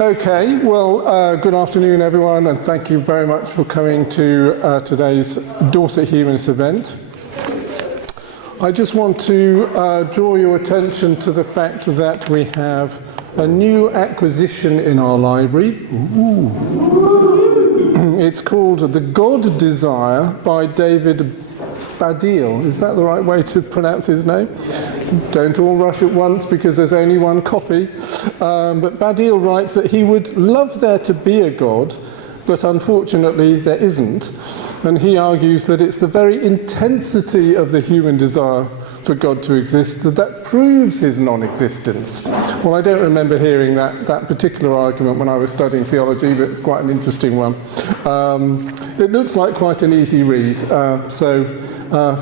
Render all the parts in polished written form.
Okay, well, good afternoon everyone, and thank you very much for coming to today's Dorset Humanists event. I just want to draw your attention to the fact that we have a new acquisition in our library. Ooh. It's called The God Desire by David Baddiel. Is that the right way to pronounce his name? Don't all rush at once because there's only one copy. But Baddiel writes that he would love there to be a God, but unfortunately there isn't. And he argues that it's the very intensity of the human desire for God to exist that proves his non-existence. Well, I don't remember hearing that particular argument when I was studying theology, but it's quite an interesting one. It looks like quite an easy read.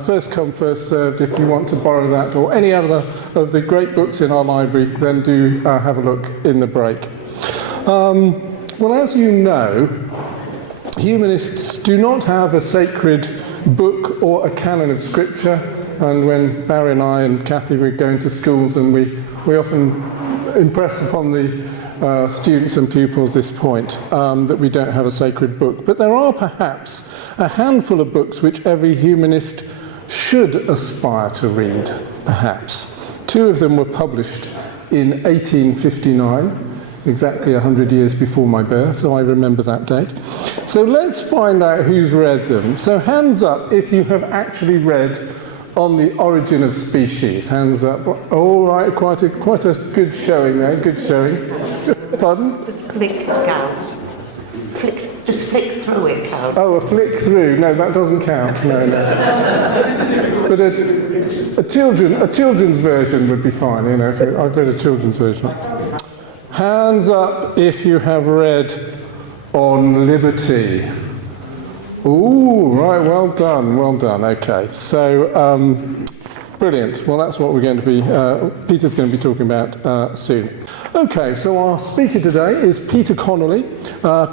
First come, first served. If you want to borrow that or any other of the great books in our library, then do have a look in the break. Well, as you know, humanists do not have a sacred book or a canon of scripture. And when Barry and I and Kathy were going to schools, and we often impress upon the students and pupils this point, that we don't have a sacred book. But there are perhaps a handful of books which every humanist should aspire to read, perhaps. Two of them were published in 1859, exactly 100 years before my birth, so I remember that date. So let's find out who's read them. So hands up if you have actually read On the Origin of Species. Hands up. All right, quite a good showing there, good showing. Pardon? Just flick to count. Just flick through it count. Oh, a flick through. No, that doesn't count. No. But a children's version would be fine, you know, I've read a children's version. Hands up if you have read On Liberty. Ooh, right, well done, okay. So, brilliant. Well, that's what we're going to be, Peter's going to be talking about soon. Okay, so our speaker today is Peter Connolly.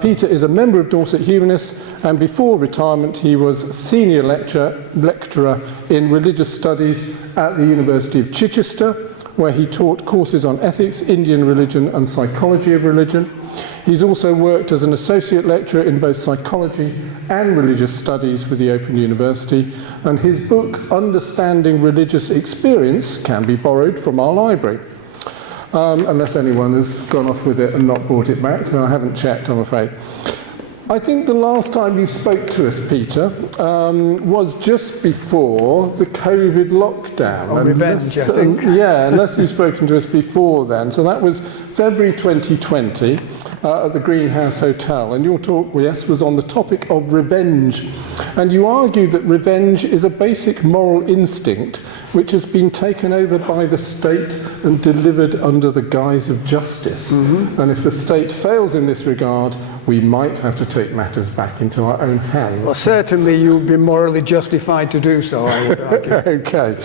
Peter is a member of Dorset Humanists, and before retirement he was senior lecturer in religious studies at the University of Chichester, where he taught courses on ethics, Indian religion and psychology of religion. He's also worked as an associate lecturer in both psychology and religious studies with the Open University, and his book, Understanding Religious Experience, can be borrowed from our library. Unless anyone has gone off with it and not brought it back, but I haven't checked, I'm afraid. I think the last time you spoke to us, Peter, was just before the COVID lockdown. On revenge, I think. Yeah, unless you've spoken to us before then. So that was February 2020 at the Greenhouse Hotel. And your talk, yes, was on the topic of revenge. And you argued that revenge is a basic moral instinct which has been taken over by the state and delivered under the guise of justice. Mm-hmm. And if the state fails in this regard, we might have to take matters back into our own hands. Well, certainly you'd be morally justified to do so, I would argue. Okay.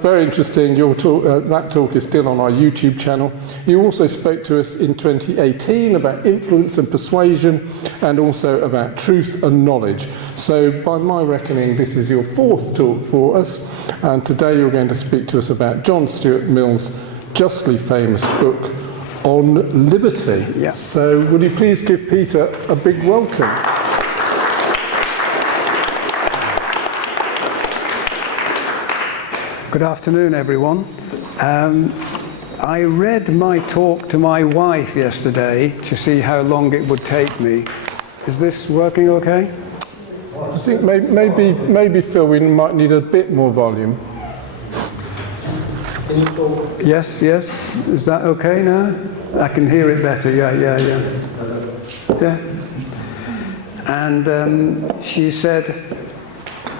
Very interesting. Your talk, that talk is still on our YouTube channel. You also spoke to us in 2018 about influence and persuasion, and also about truth and knowledge. So by my reckoning, this is your fourth talk for us. And today you're going to speak to us about John Stuart Mill's justly famous book, On Liberty. Yeah. So will you please give Peter a big welcome? Good afternoon, everyone. I read my talk to my wife yesterday to see how long it would take me. Is this working okay? I think maybe Phil, we might need a bit more volume. Can you talk? Yes. Is that okay now? I can hear it better. Yeah. And she said,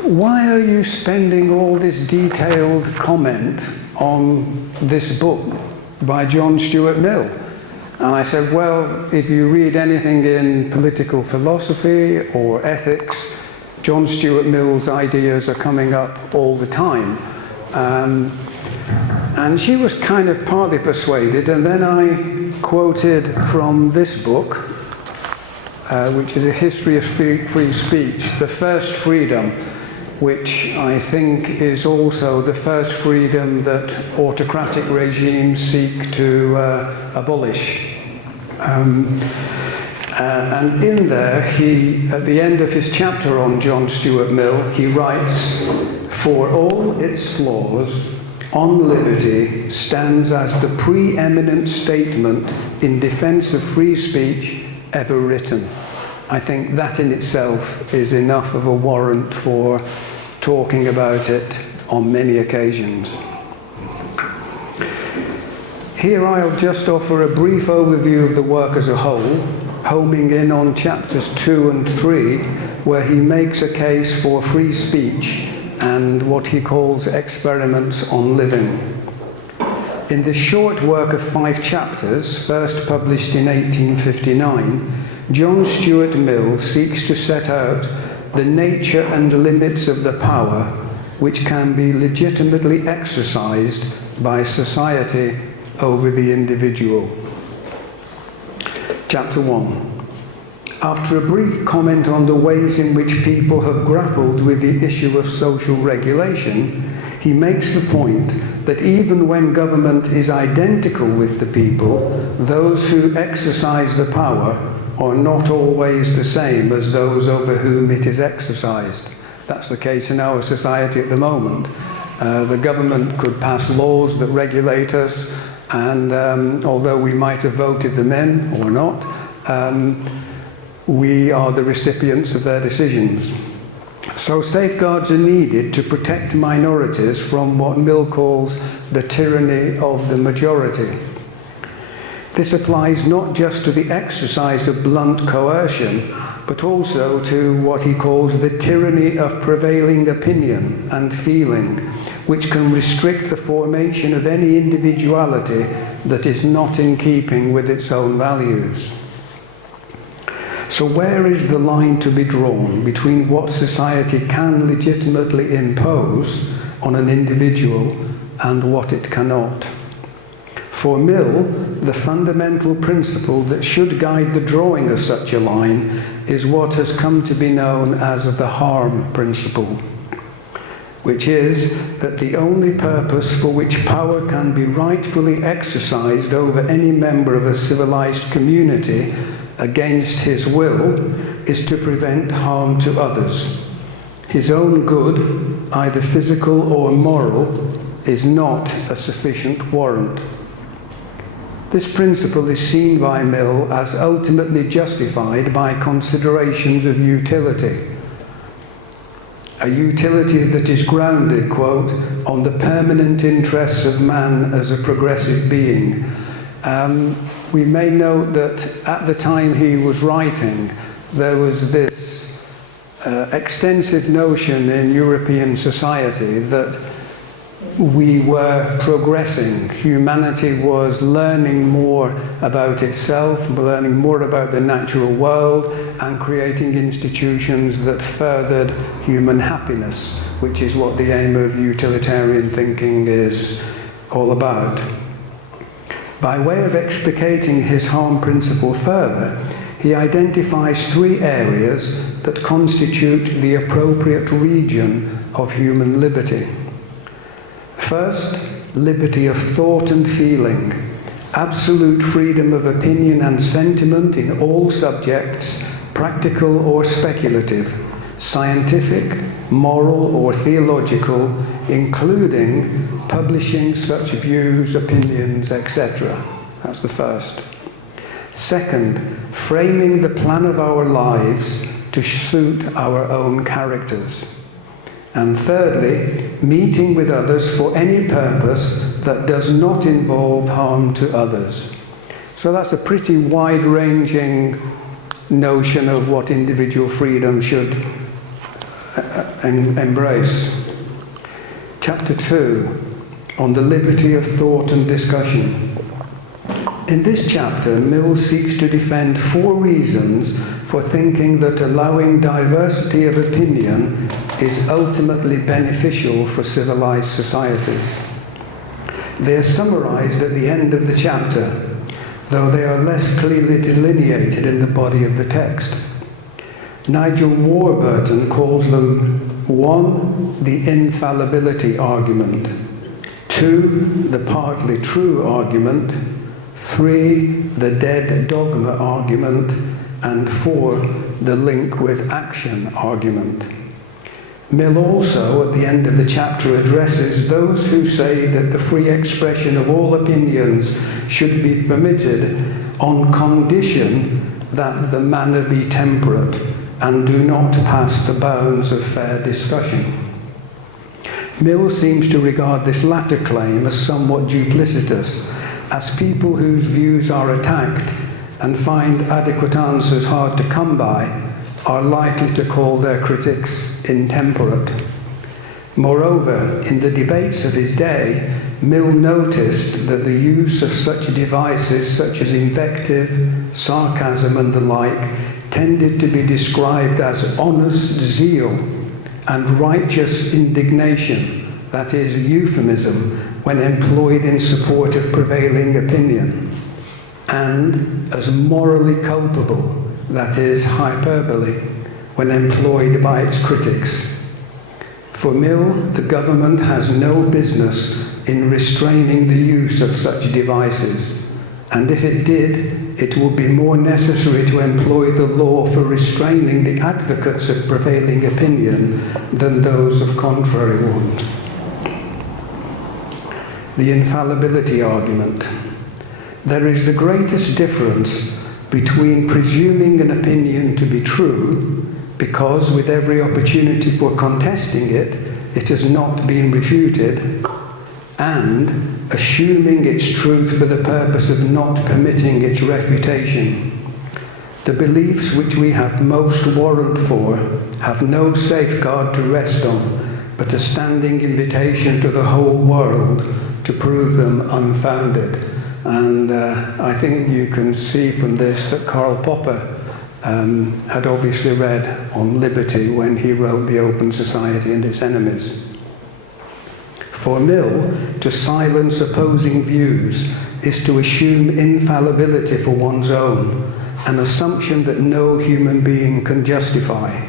"Why are you spending all this detailed comment on this book by John Stuart Mill?" And I said, well, if you read anything in political philosophy or ethics, John Stuart Mill's ideas are coming up all the time. And she was kind of partly persuaded, and then I quoted from this book, which is A History of Free Speech, The First Freedom, which I think is also the first freedom that autocratic regimes seek to abolish. And in there, at the end of his chapter on John Stuart Mill, he writes, "For all its flaws, On Liberty stands as the preeminent statement in defense of free speech ever written." I think that in itself is enough of a warrant for talking about it on many occasions. Here I'll just offer a brief overview of the work as a whole, homing in on chapters 2 and 3, where he makes a case for free speech and what he calls experiments on living. In this short work of 5 chapters, first published in 1859, John Stuart Mill seeks to set out the nature and limits of the power which can be legitimately exercised by society over the individual. Chapter 1. After a brief comment on the ways in which people have grappled with the issue of social regulation, he makes the point that even when government is identical with the people, those who exercise the power are not always the same as those over whom it is exercised. That's the case in our society at the moment. The government could pass laws that regulate us, and although we might have voted them in or not, we are the recipients of their decisions. So safeguards are needed to protect minorities from what Mill calls the tyranny of the majority. This applies not just to the exercise of blunt coercion, but also to what he calls the tyranny of prevailing opinion and feeling, which can restrict the formation of any individuality that is not in keeping with its own values. So where is the line to be drawn between what society can legitimately impose on an individual and what it cannot? For Mill, the fundamental principle that should guide the drawing of such a line is what has come to be known as the harm principle, which is that the only purpose for which power can be rightfully exercised over any member of a civilized community against his will is to prevent harm to others. His own good, either physical or moral, is not a sufficient warrant. This principle is seen by Mill as ultimately justified by considerations of utility. A utility that is grounded, quote, on the permanent interests of man as a progressive being. We may note that at the time he was writing, there was this extensive notion in European society that we were progressing. Humanity was learning more about itself, learning more about the natural world, and creating institutions that furthered human happiness, which is what the aim of utilitarian thinking is all about. By way of explicating his harm principle further, he identifies 3 areas that constitute the appropriate region of human liberty. First, liberty of thought and feeling, absolute freedom of opinion and sentiment in all subjects, practical or speculative, scientific, moral or theological, including publishing such views, opinions, etc. That's the first. Second, framing the plan of our lives to suit our own characters. And thirdly, meeting with others for any purpose that does not involve harm to others. So that's a pretty wide-ranging notion of what individual freedom should embrace. Chapter 2, on the liberty of thought and discussion. In this chapter, Mill seeks to defend 4 reasons for thinking that allowing diversity of opinion is ultimately beneficial for civilized societies. They are summarized at the end of the chapter, though they are less clearly delineated in the body of the text. Nigel Warburton calls them 1. The infallibility argument, 2. The partly true argument, 3, the dead dogma argument, and 4, the link with action argument. Mill also, at the end of the chapter, addresses those who say that the free expression of all opinions should be permitted on condition that the manner be temperate and do not pass the bounds of fair discussion. Mill seems to regard this latter claim as somewhat duplicitous, as people whose views are attacked and find adequate answers hard to come by are likely to call their critics intemperate. Moreover, in the debates of his day, Mill noticed that the use of such devices such as invective, sarcasm and the like tended to be described as honest zeal and righteous indignation, that is, euphemism, when employed in support of prevailing opinion, and as morally culpable, that is, hyperbole, when employed by its critics. For Mill, the government has no business in restraining the use of such devices, and if it did, it would be more necessary to employ the law for restraining the advocates of prevailing opinion than those of contrary ones. The infallibility argument. There is the greatest difference between presuming an opinion to be true, because with every opportunity for contesting it, it has not been refuted, and assuming its truth for the purpose of not permitting its refutation. The beliefs which we have most warrant for have no safeguard to rest on, but a standing invitation to the whole world to prove them unfounded. And I think you can see from this that Karl Popper had obviously read on liberty when he wrote The Open Society and Its Enemies. For Mill, to silence opposing views is to assume infallibility for one's own, an assumption that no human being can justify.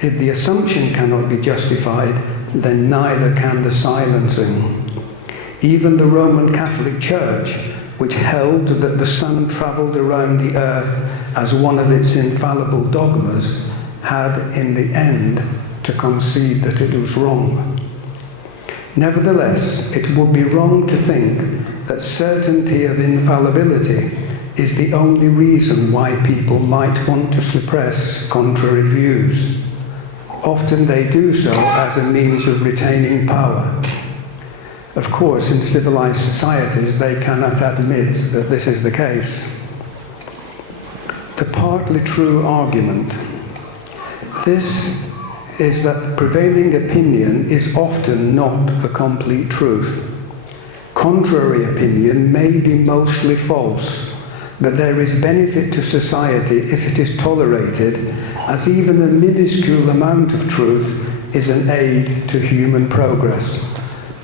If the assumption cannot be justified, then neither can the silencing. Even the Roman Catholic Church, which held that the sun travelled around the earth as one of its infallible dogmas, had in the end to concede that it was wrong. Nevertheless, it would be wrong to think that certainty of infallibility is the only reason why people might want to suppress contrary views. Often they do so as a means of retaining power. Of course, in civilized societies, they cannot admit that this is the case. The partly true argument. This is that prevailing opinion is often not the complete truth. Contrary opinion may be mostly false, but there is benefit to society if it is tolerated, as even a minuscule amount of truth is an aid to human progress.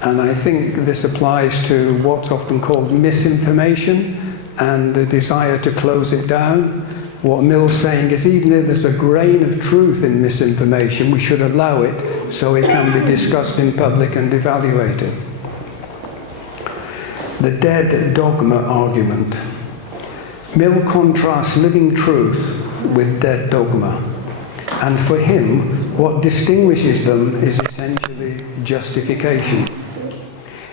And I think this applies to what's often called misinformation and the desire to close it down. What Mill's saying is even if there's a grain of truth in misinformation, we should allow it so it can be discussed in public and evaluated. The dead dogma argument. Mill contrasts living truth with dead dogma. And for him, what distinguishes them is essentially justification.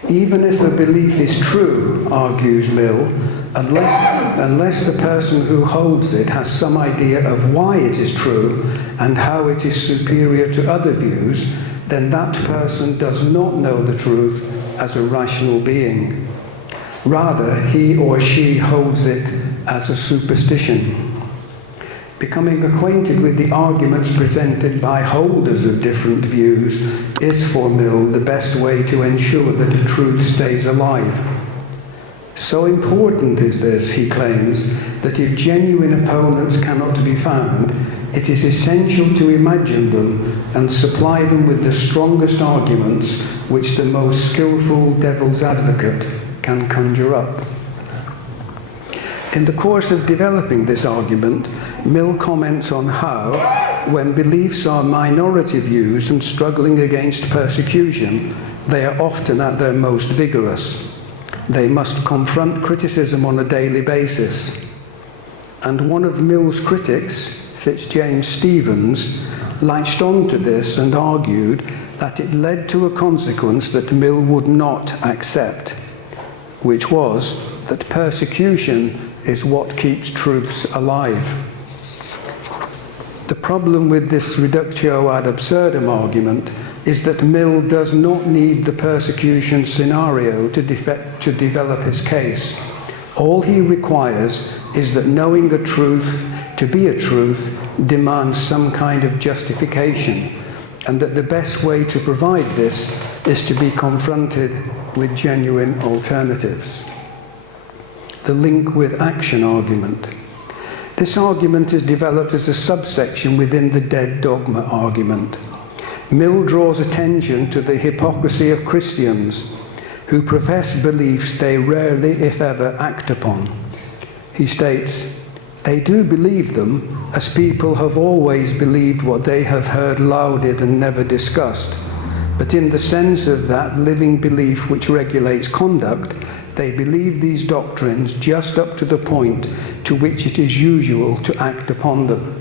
Even if a belief is true, argues Mill, unless the person who holds it has some idea of why it is true and how it is superior to other views, then that person does not know the truth as a rational being. Rather, he or she holds it as a superstition. Becoming acquainted with the arguments presented by holders of different views is, for Mill, the best way to ensure that a truth stays alive. So important is this, he claims, that if genuine opponents cannot be found, it is essential to imagine them and supply them with the strongest arguments which the most skillful devil's advocate can conjure up. In the course of developing this argument, Mill comments on how, when beliefs are minority views and struggling against persecution, they are often at their most vigorous. They must confront criticism on a daily basis. And one of Mill's critics, Fitzjames Stevens, latched on to this and argued that it led to a consequence that Mill would not accept, which was that persecution is what keeps truths alive. The problem with this reductio ad absurdum argument is that Mill does not need the persecution scenario to develop his case. All he requires is that knowing a truth to be a truth demands some kind of justification, and that the best way to provide this is to be confronted with genuine alternatives. The link with action argument. This argument is developed as a subsection within the dead dogma argument. Mill draws attention to the hypocrisy of Christians who profess beliefs they rarely, if ever, act upon. He states, "They do believe them, as people have always believed what they have heard lauded and never discussed. But in the sense of that living belief which regulates conduct, they believe these doctrines just up to the point to which it is usual to act upon them."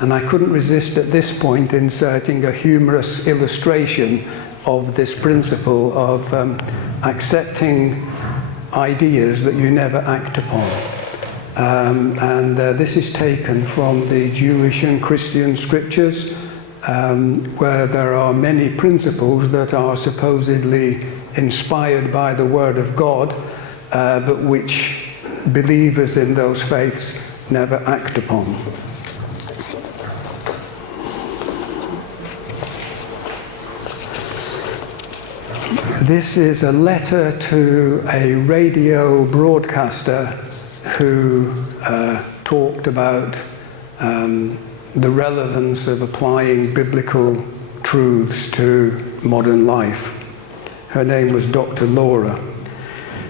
And I couldn't resist at this point inserting a humorous illustration of this principle of accepting ideas that you never act upon. This is taken from the Jewish and Christian scriptures, where there are many principles that are supposedly inspired by the Word of God, but which believers in those faiths never act upon. This is a letter to a radio broadcaster who talked about the relevance of applying biblical truths to modern life. Her name was Dr. Laura.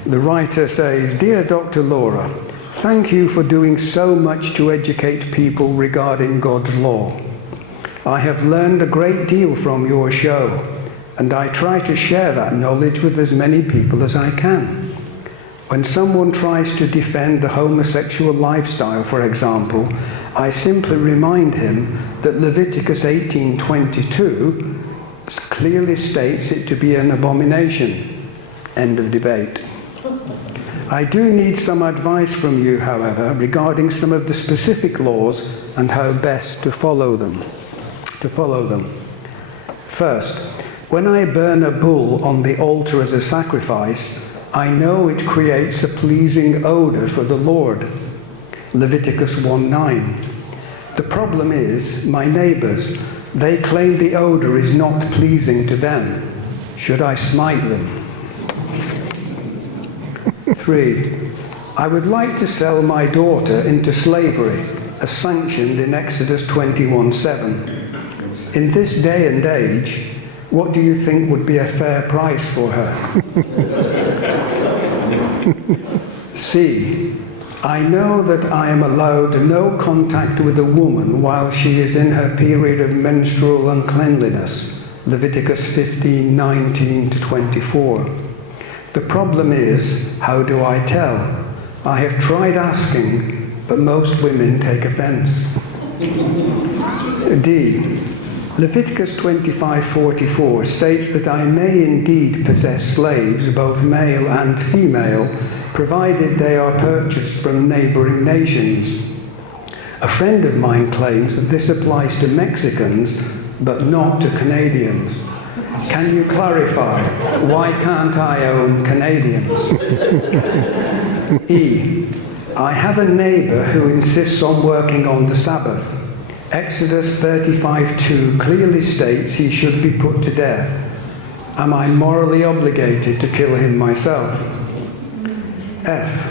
The writer says, "Dear Dr. Laura, thank you for doing so much to educate people regarding God's law. I have learned a great deal from your show, and I try to share that knowledge with as many people as I can. When someone tries to defend the homosexual lifestyle, for example, I simply remind him that Leviticus 18:22 clearly states it to be an abomination." End of debate. I do need some advice from you, however, regarding some of the specific laws and how best to follow them. First, when I burn a bull on the altar as a sacrifice, I know it creates a pleasing odor for the Lord. Leviticus 1:9. The problem is, my neighbors, they claim the odor is not pleasing to them. Should I smite them? 3. I would like to sell my daughter into slavery, as sanctioned in Exodus 21:7. In this day and age, what do you think would be a fair price for her? C. I know that I am allowed no contact with a woman while she is in her period of menstrual uncleanliness. Leviticus 15:19-24. The problem is, how do I tell? I have tried asking, but most women take offense. D. Leviticus 25:44 states that I may indeed possess slaves, both male and female, provided they are purchased from neighboring nations. A friend of mine claims that this applies to Mexicans, but not to Canadians. Can you clarify, why can't I own Canadians? E. I have a neighbor who insists on working on the Sabbath. Exodus 35:2 clearly states he should be put to death. Am I morally obligated to kill him myself? F.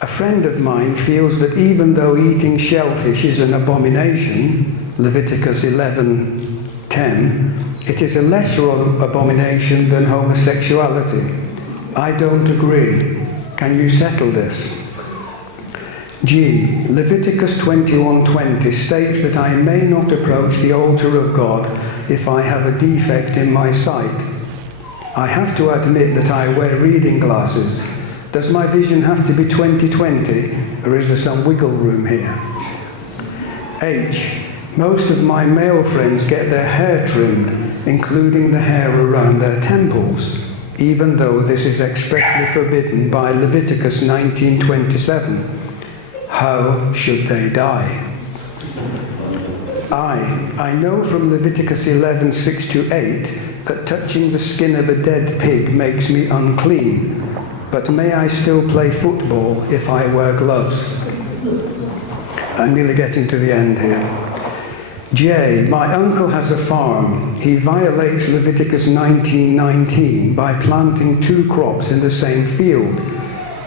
A friend of mine feels that even though eating shellfish is an abomination, Leviticus 11:10, it is a lesser abomination than homosexuality. I don't agree. Can you settle this? G. Leviticus 21:20 states that I may not approach the altar of God if I have a defect in my sight. I have to admit that I wear reading glasses, Does my vision have to be 2020, or is there some wiggle room here? H. Most of my male friends get their hair trimmed, including the hair around their temples, even though this is expressly forbidden by Leviticus 19:27. How should they die? I know from Leviticus 11:6-8 that touching the skin of a dead pig makes me unclean, but may I still play football if I wear gloves? I'm nearly getting to the end here. J. My uncle has a farm. He violates Leviticus 19:19 by planting 2 crops in the same field,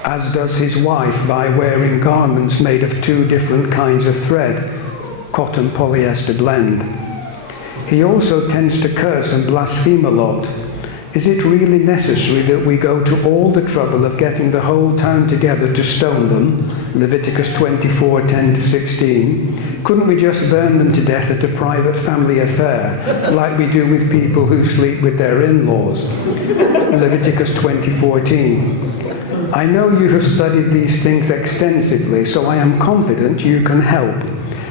as does his wife by wearing garments made of 2 different kinds of thread, cotton polyester blend. He also tends to curse and blaspheme a lot. Is it really necessary that we go to all the trouble of getting the whole town together to stone them? Leviticus 24:10-16. Couldn't we just burn them to death at a private family affair, like we do with people who sleep with their in-laws? Leviticus 20:14. I know you have studied these things extensively, so I am confident you can help.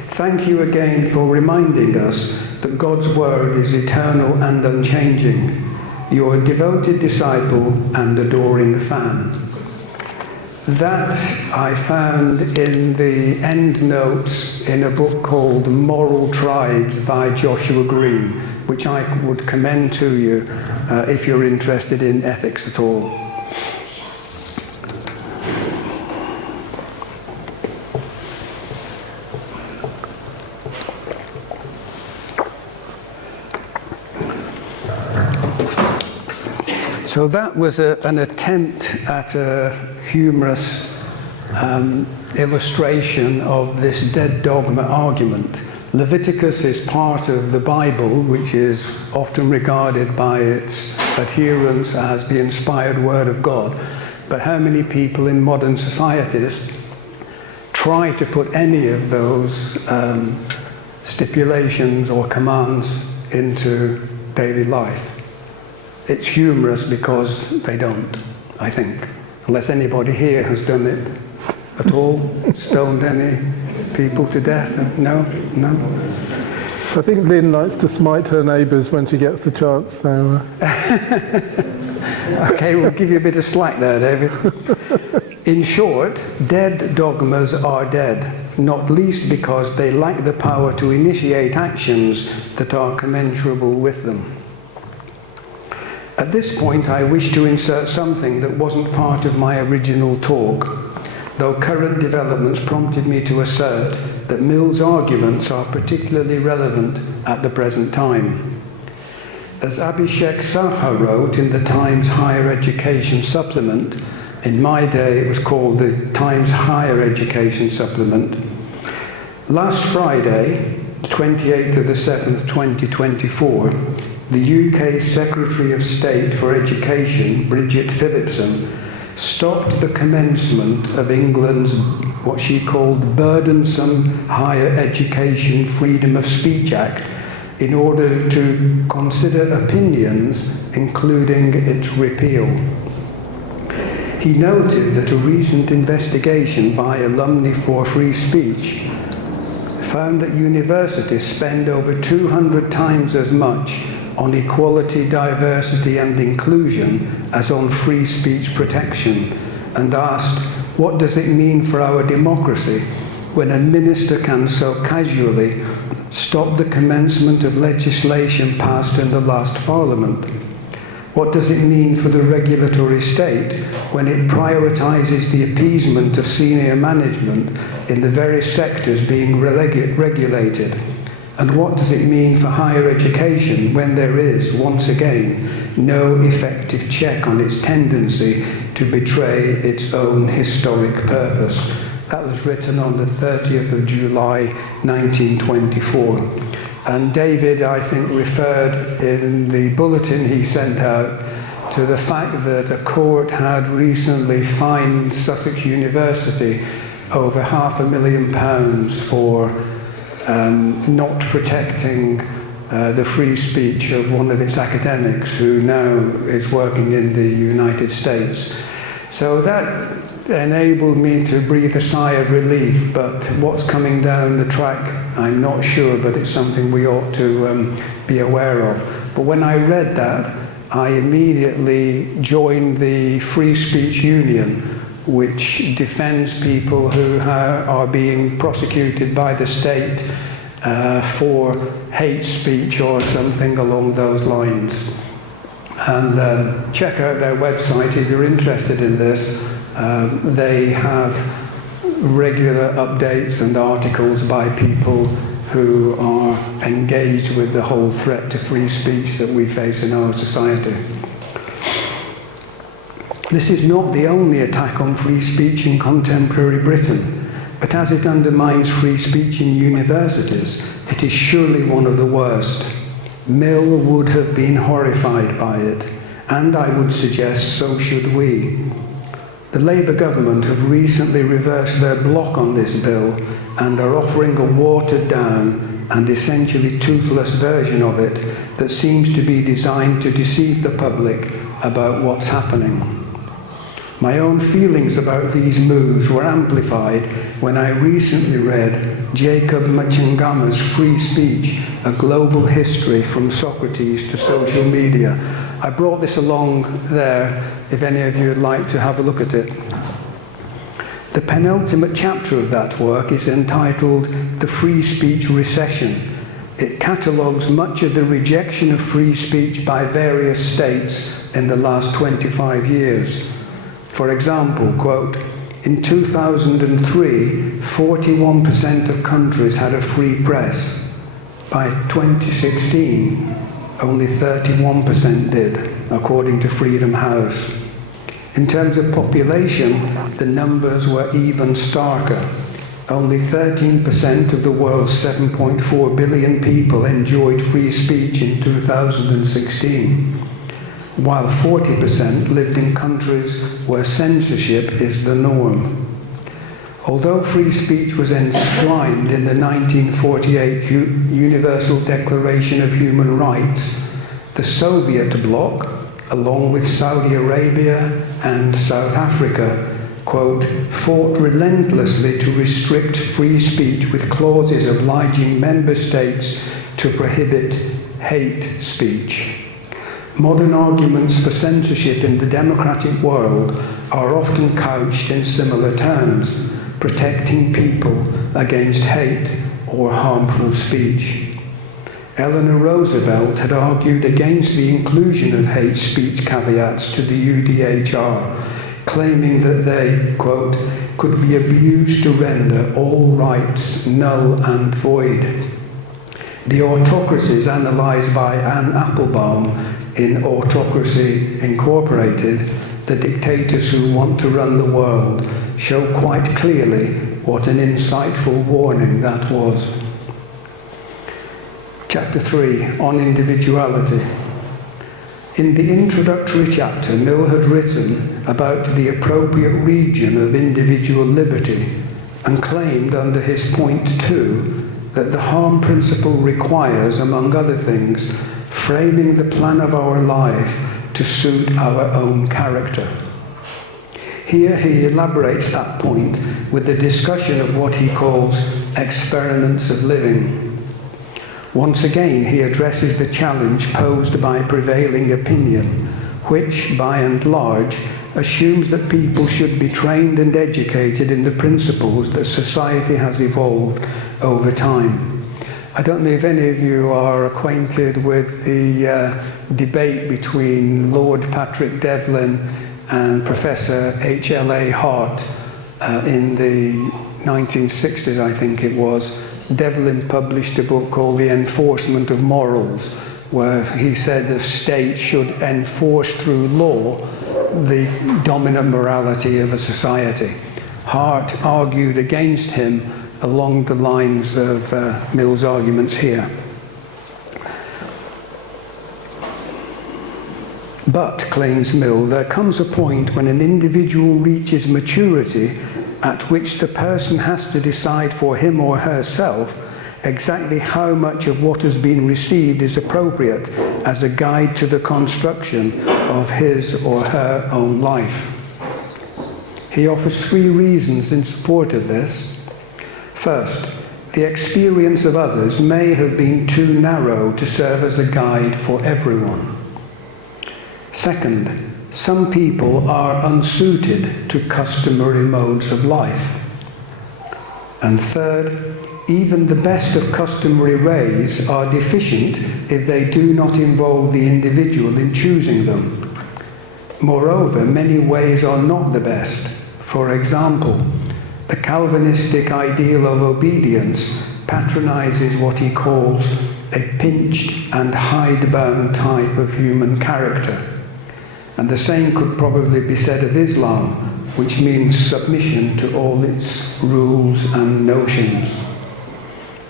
Thank you again for reminding us that God's word is eternal and unchanging. Your devoted disciple and adoring fan. That I found in the end notes in a book called Moral Tribes by Joshua Green, which I would commend to you if you're interested in ethics at all. So that was an attempt at a humorous illustration of this dead dogma argument. Leviticus is part of the Bible, which is often regarded by its adherents as the inspired word of God. But how many people in modern societies try to put any of those stipulations or commands into daily life? It's humorous because they don't, I think. Unless anybody here has done it at all, stoned any people to death. No? No? I think Lynn likes to smite her neighbours when she gets the chance, so... Okay, we'll give you a bit of slack there, David. In short, dead dogmas are dead, not least because they lack the power to initiate actions that are commensurable with them. At this point, I wish to insert something that wasn't part of my original talk, though current developments prompted me to assert that Mill's arguments are particularly relevant at the present time. As Abhishek Saha wrote in the Times Higher Education Supplement, in my day it was called the Times Higher Education Supplement, last Friday, the 28th of the 7th, 2024, the UK Secretary of State for Education, Bridget Phillipson, stopped the commencement of England's what she called burdensome Higher Education Freedom of Speech Act in order to consider opinions, including its repeal. He noted that a recent investigation by Alumni for Free Speech found that universities spend over 200 times as much on equality, diversity and inclusion as on free speech protection, and asked, what does it mean for our democracy when a minister can so casually stop the commencement of legislation passed in the last Parliament? What does it mean for the regulatory state when it prioritises the appeasement of senior management in the very sectors being regulated? And what does it mean for higher education when there is, once again, no effective check on its tendency to betray its own historic purpose? That was written on the 30th of July 1924. And David, I think, referred in the bulletin he sent out to the fact that a court had recently fined Sussex University over £500,000 for not protecting the free speech of one of its academics who now is working in the United States. So that enabled me to breathe a sigh of relief, but what's coming down the track, I'm not sure, but it's something we ought to be aware of. But when I read that, I immediately joined the Free Speech Union, which defends people who are being prosecuted by the state for hate speech or something along those lines. And check out their website if you're interested in this. They have regular updates and articles by people who are engaged with the whole threat to free speech that we face in our society. This is not the only attack on free speech in contemporary Britain, but as it undermines free speech in universities, it is surely one of the worst. Mill would have been horrified by it, and I would suggest so should we. The Labour government have recently reversed their block on this bill and are offering a watered down and essentially toothless version of it that seems to be designed to deceive the public about what's happening. My own feelings about these moves were amplified when I recently read Jacob Mchangama's Free Speech, A Global History from Socrates to Social Media. I brought this along there if any of you would like to have a look at it. The penultimate chapter of that work is entitled The Free Speech Recession. It catalogues much of the rejection of free speech by various states in the last 25 years. For example, quote, in 2003, 41% of countries had a free press. By 2016, only 31% did, according to Freedom House. In terms of population, the numbers were even starker. Only 13% of the world's 7.4 billion people enjoyed free speech in 2016. While 40% lived in countries where censorship is the norm. Although free speech was enshrined in the 1948 Universal Declaration of Human Rights, the Soviet bloc, along with Saudi Arabia and South Africa, quote, fought relentlessly to restrict free speech with clauses obliging member states to prohibit hate speech. Modern arguments for censorship in the democratic world are often couched in similar terms, protecting people against hate or harmful speech. Eleanor Roosevelt had argued against the inclusion of hate speech caveats to the UDHR, claiming that they, quote, could be abused to render all rights null and void. The autocracies analysed by Anne Applebaum in Autocracy Incorporated, the dictators who want to run the world, show quite clearly what an insightful warning that was. Chapter 3, on individuality. In the introductory chapter, Mill had written about the appropriate region of individual liberty and claimed under his point 2 that the harm principle requires, among other things, framing the plan of our life to suit our own character. Here he elaborates that point with the discussion of what he calls experiments of living. Once again, he addresses the challenge posed by prevailing opinion, which, by and large, assumes that people should be trained and educated in the principles that society has evolved over time. I don't know if any of you are acquainted with the debate between Lord Patrick Devlin and Professor H.L.A. Hart in the 1960s, I think it was. Devlin published a book called The Enforcement of Morals, where he said the state should enforce through law the dominant morality of a society. Hart argued against him along the lines of Mill's arguments here. But, claims Mill, there comes a point when an individual reaches maturity at which the person has to decide for him or herself exactly how much of what has been received is appropriate as a guide to the construction of his or her own life. He offers 3 reasons in support of this. First, the experience of others may have been too narrow to serve as a guide for everyone. Second, some people are unsuited to customary modes of life. And third, even the best of customary ways are deficient if they do not involve the individual in choosing them. Moreover, many ways are not the best. For example, the Calvinistic ideal of obedience patronizes what he calls a pinched and hidebound type of human character. And the same could probably be said of Islam, which means submission to all its rules and notions.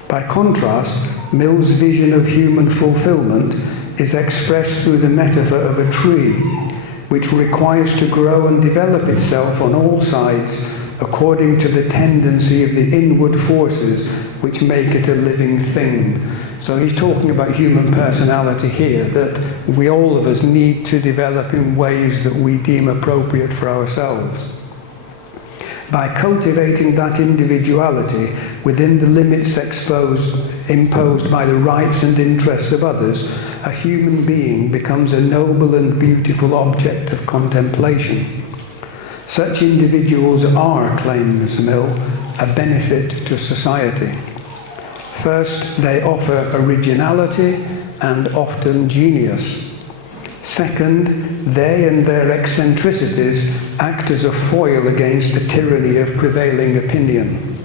By contrast, Mill's vision of human fulfillment is expressed through the metaphor of a tree, which requires to grow and develop itself on all sides according to the tendency of the inward forces which make it a living thing. So he's talking about human personality here, that we all of us need to develop in ways that we deem appropriate for ourselves. By cultivating that individuality within the limits imposed by the rights and interests of others, a human being becomes a noble and beautiful object of contemplation. Such individuals are, claims Mill, a benefit to society. First, they offer originality and often genius. Second, they and their eccentricities act as a foil against the tyranny of prevailing opinion.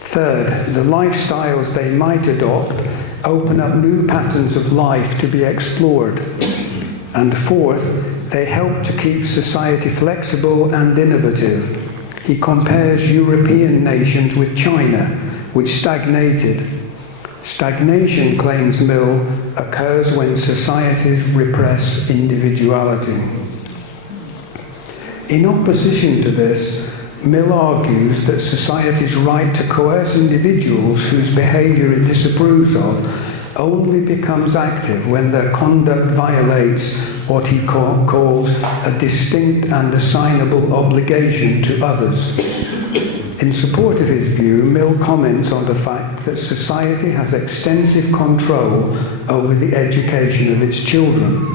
Third, the lifestyles they might adopt open up new patterns of life to be explored. And fourth, they help to keep society flexible and innovative. He compares European nations with China, which stagnated. Stagnation, claims Mill, occurs when societies repress individuality. In opposition to this, Mill argues that society's right to coerce individuals whose behaviour it disapproves of only becomes active when their conduct violates what he calls a distinct and assignable obligation to others. In support of his view, Mill comments on the fact that society has extensive control over the education of its children.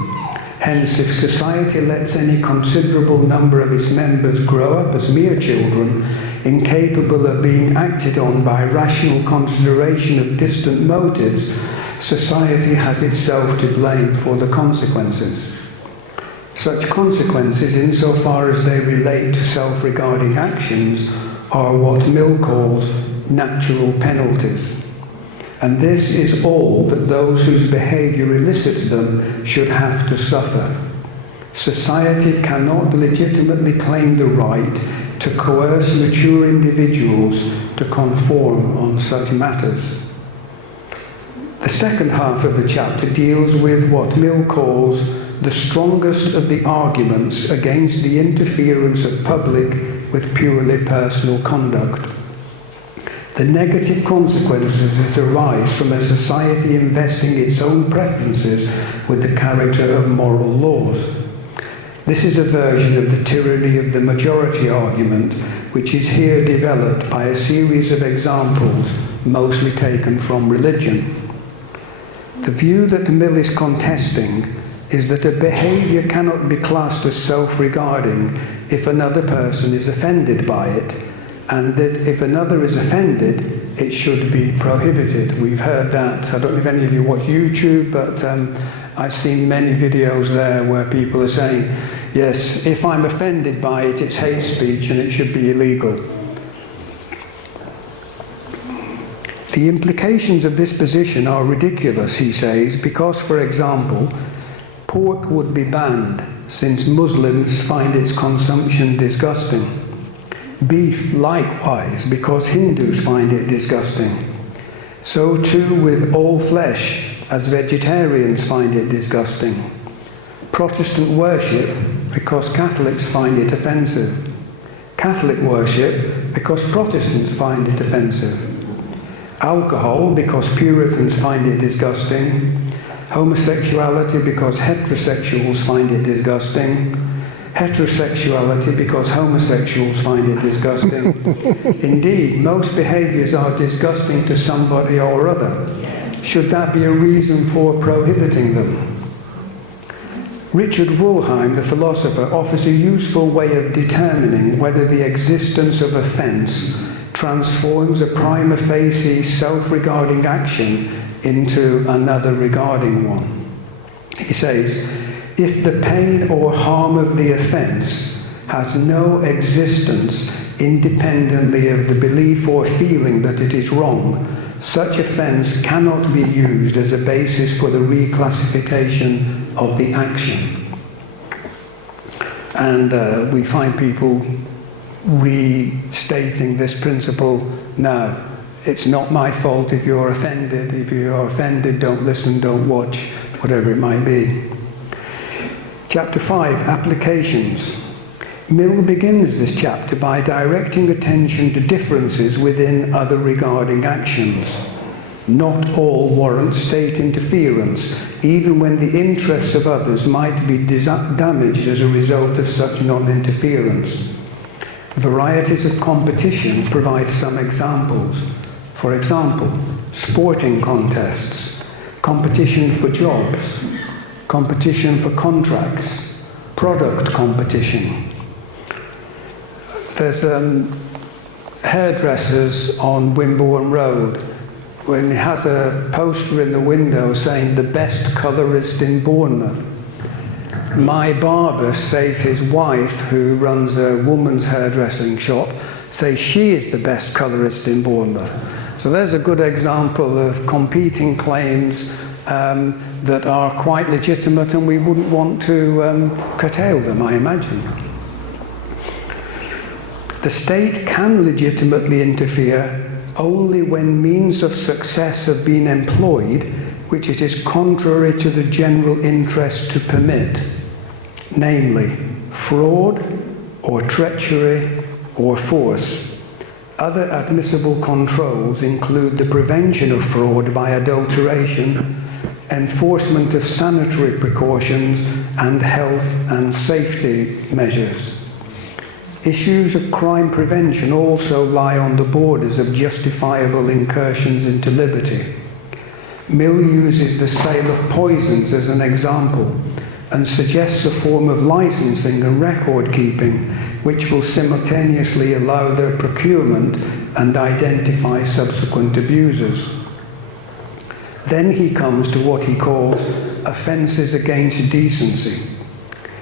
Hence, if society lets any considerable number of its members grow up as mere children, incapable of being acted on by rational consideration of distant motives, society has itself to blame for the consequences. Such consequences, insofar as they relate to self-regarding actions, are what Mill calls natural penalties. And this is all that those whose behaviour elicits them should have to suffer. Society cannot legitimately claim the right to coerce mature individuals to conform on such matters. The second half of the chapter deals with what Mill calls the strongest of the arguments against the interference of public with purely personal conduct. The negative consequences that arise from a society investing its own preferences with the character of moral laws. This is a version of the tyranny of the majority argument, which is here developed by a series of examples, mostly taken from religion. The view that Mill is contesting is that a behaviour cannot be classed as self-regarding if another person is offended by it, and that if another is offended, it should be prohibited. We've heard that. I don't know if any of you watch YouTube, but I've seen many videos there where people are saying, yes, if I'm offended by it, it's hate speech and it should be illegal. The implications of this position are ridiculous, he says, because, for example, pork would be banned, since Muslims find its consumption disgusting. Beef, likewise, because Hindus find it disgusting. So too with all flesh, as vegetarians find it disgusting. Protestant worship, because Catholics find it offensive. Catholic worship, because Protestants find it offensive. Alcohol, because Puritans find it disgusting. Homosexuality, because heterosexuals find it disgusting. heterosexuality because homosexuals find it disgusting. Indeed, most behaviours are disgusting to somebody or other. Should that be a reason for prohibiting them? Richard Wollheim, the philosopher, offers a useful way of determining whether the existence of offence transforms a prima facie self-regarding action into another regarding one. He says, if the pain or harm of the offence has no existence independently of the belief or feeling that it is wrong, such offence cannot be used as a basis for the reclassification of the action. And we find people restating this principle now. It's not my fault if you're offended. If you're offended, don't listen, don't watch, whatever it might be. Chapter 5, Applications. Mill begins this chapter by directing attention to differences within other regarding actions. Not all warrant state interference, even when the interests of others might be damaged as a result of such non-interference. Varieties of competition provide some examples. For example, sporting contests, competition for jobs, competition for contracts, product competition. There's hairdressers on Wimborne Road when he has a poster in the window saying the best colourist in Bournemouth. My barber says his wife, who runs a woman's hairdressing shop, says she is the best colourist in Bournemouth. So there's a good example of competing claims that are quite legitimate, and we wouldn't want to curtail them, I imagine. The state can legitimately interfere only when means of success have been employed which it is contrary to the general interest to permit, namely fraud or treachery or force. Other admissible controls include the prevention of fraud by adulteration, enforcement of sanitary precautions, and health and safety measures. Issues of crime prevention also lie on the borders of justifiable incursions into liberty. Mill uses the sale of poisons as an example and suggests a form of licensing and record keeping which will simultaneously allow their procurement and identify subsequent abusers. Then he comes to what he calls offences against decency.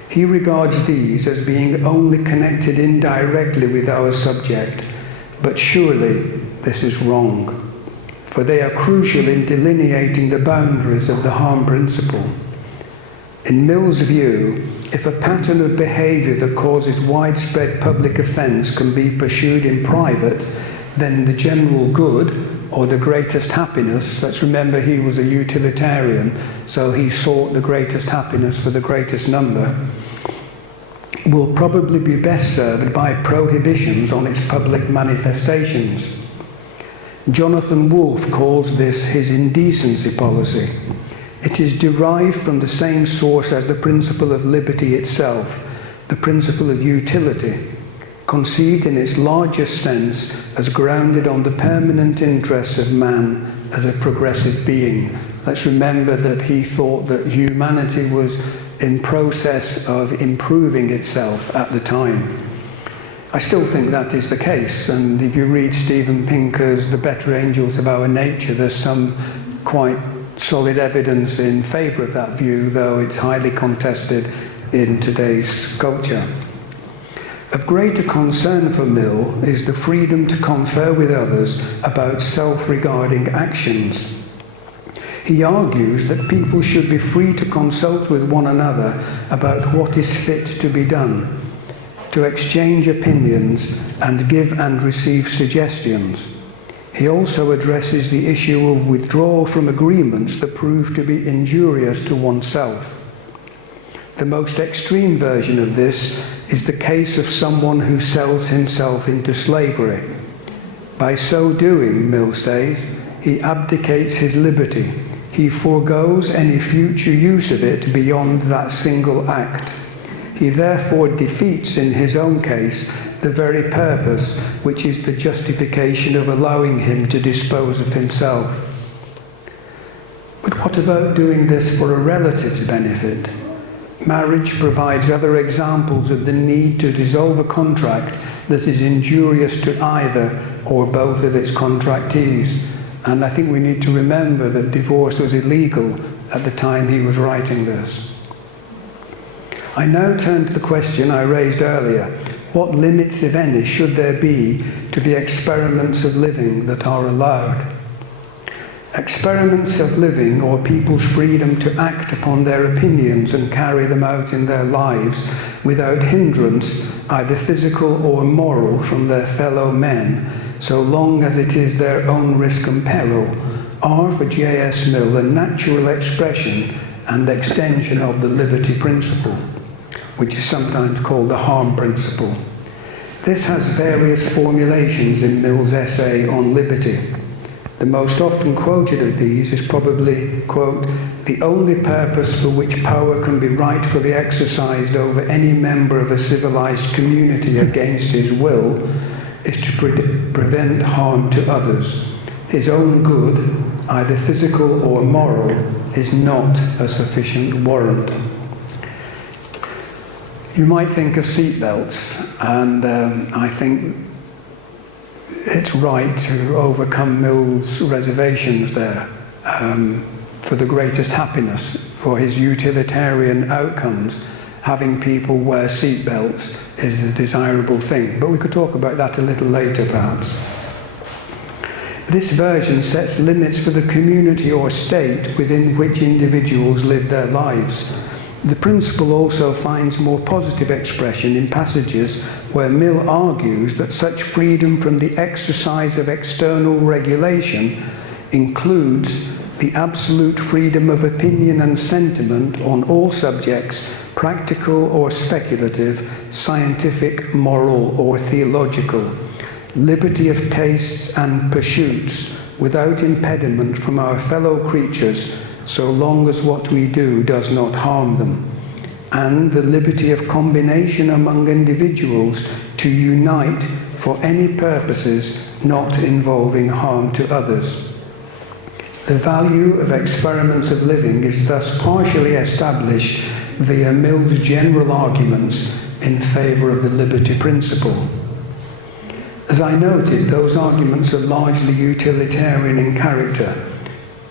He regards these as being only connected indirectly with our subject, but surely this is wrong, for they are crucial in delineating the boundaries of the harm principle. In Mill's view, if a pattern of behaviour that causes widespread public offence can be pursued in private, then the general good, or the greatest happiness, let's remember he was a utilitarian, so he sought the greatest happiness for the greatest number, will probably be best served by prohibitions on its public manifestations. Jonathan Wolfe calls this his indecency policy. It is derived from the same source as the principle of liberty itself, the principle of utility, conceived in its largest sense as grounded on the permanent interests of man as a progressive being. Let's remember that he thought that humanity was in process of improving itself at the time. I still think that is the case, and if you read Steven Pinker's The Better Angels of Our Nature, there's some quite solid evidence in favour of that view, though it's highly contested in today's culture. Of greater concern for Mill is the freedom to confer with others about self-regarding actions. He argues that people should be free to consult with one another about what is fit to be done, to exchange opinions and give and receive suggestions. He also addresses the issue of withdrawal from agreements that prove to be injurious to oneself. The most extreme version of this is the case of someone who sells himself into slavery. By so doing, Mill says, he abdicates his liberty. He forgoes any future use of it beyond that single act. he therefore defeats in his own case the very purpose which is the justification of allowing him to dispose of himself. But what about doing this for a relative's benefit? Marriage provides other examples of the need to dissolve a contract that is injurious to either or both of its contractees. And I think we need to remember that divorce was illegal at the time he was writing this. I now turn to the question I raised earlier. What limits, if any, should there be to the experiments of living that are allowed? Experiments of living, or people's freedom to act upon their opinions and carry them out in their lives without hindrance, either physical or moral, from their fellow men, so long as it is their own risk and peril, are for J.S. Mill a natural expression and extension of the liberty principle, which is sometimes called the harm principle. This has various formulations in Mill's essay on liberty. The most often quoted of these is probably, quote, "The only purpose for which power can be rightfully exercised over any member of a civilized community against his will is to prevent harm to others. His own good, either physical or moral, is not a sufficient warrant." You might think of seatbelts, and I think it's right to overcome Mill's reservations there for the greatest happiness, for his utilitarian outcomes. Having people wear seatbelts is a desirable thing, but we could talk about that a little later perhaps. This version sets limits for the community or state within which individuals live their lives. The principle also finds more positive expression in passages where Mill argues that such freedom from the exercise of external regulation includes the absolute freedom of opinion and sentiment on all subjects, practical or speculative, scientific, moral or theological, liberty of tastes and pursuits without impediment from our fellow creatures, so long as what we do does not harm them, and the liberty of combination among individuals to unite for any purposes not involving harm to others. The value of experiments of living is thus partially established via Mill's general arguments in favour of the liberty principle. As I noted, those arguments are largely utilitarian in character.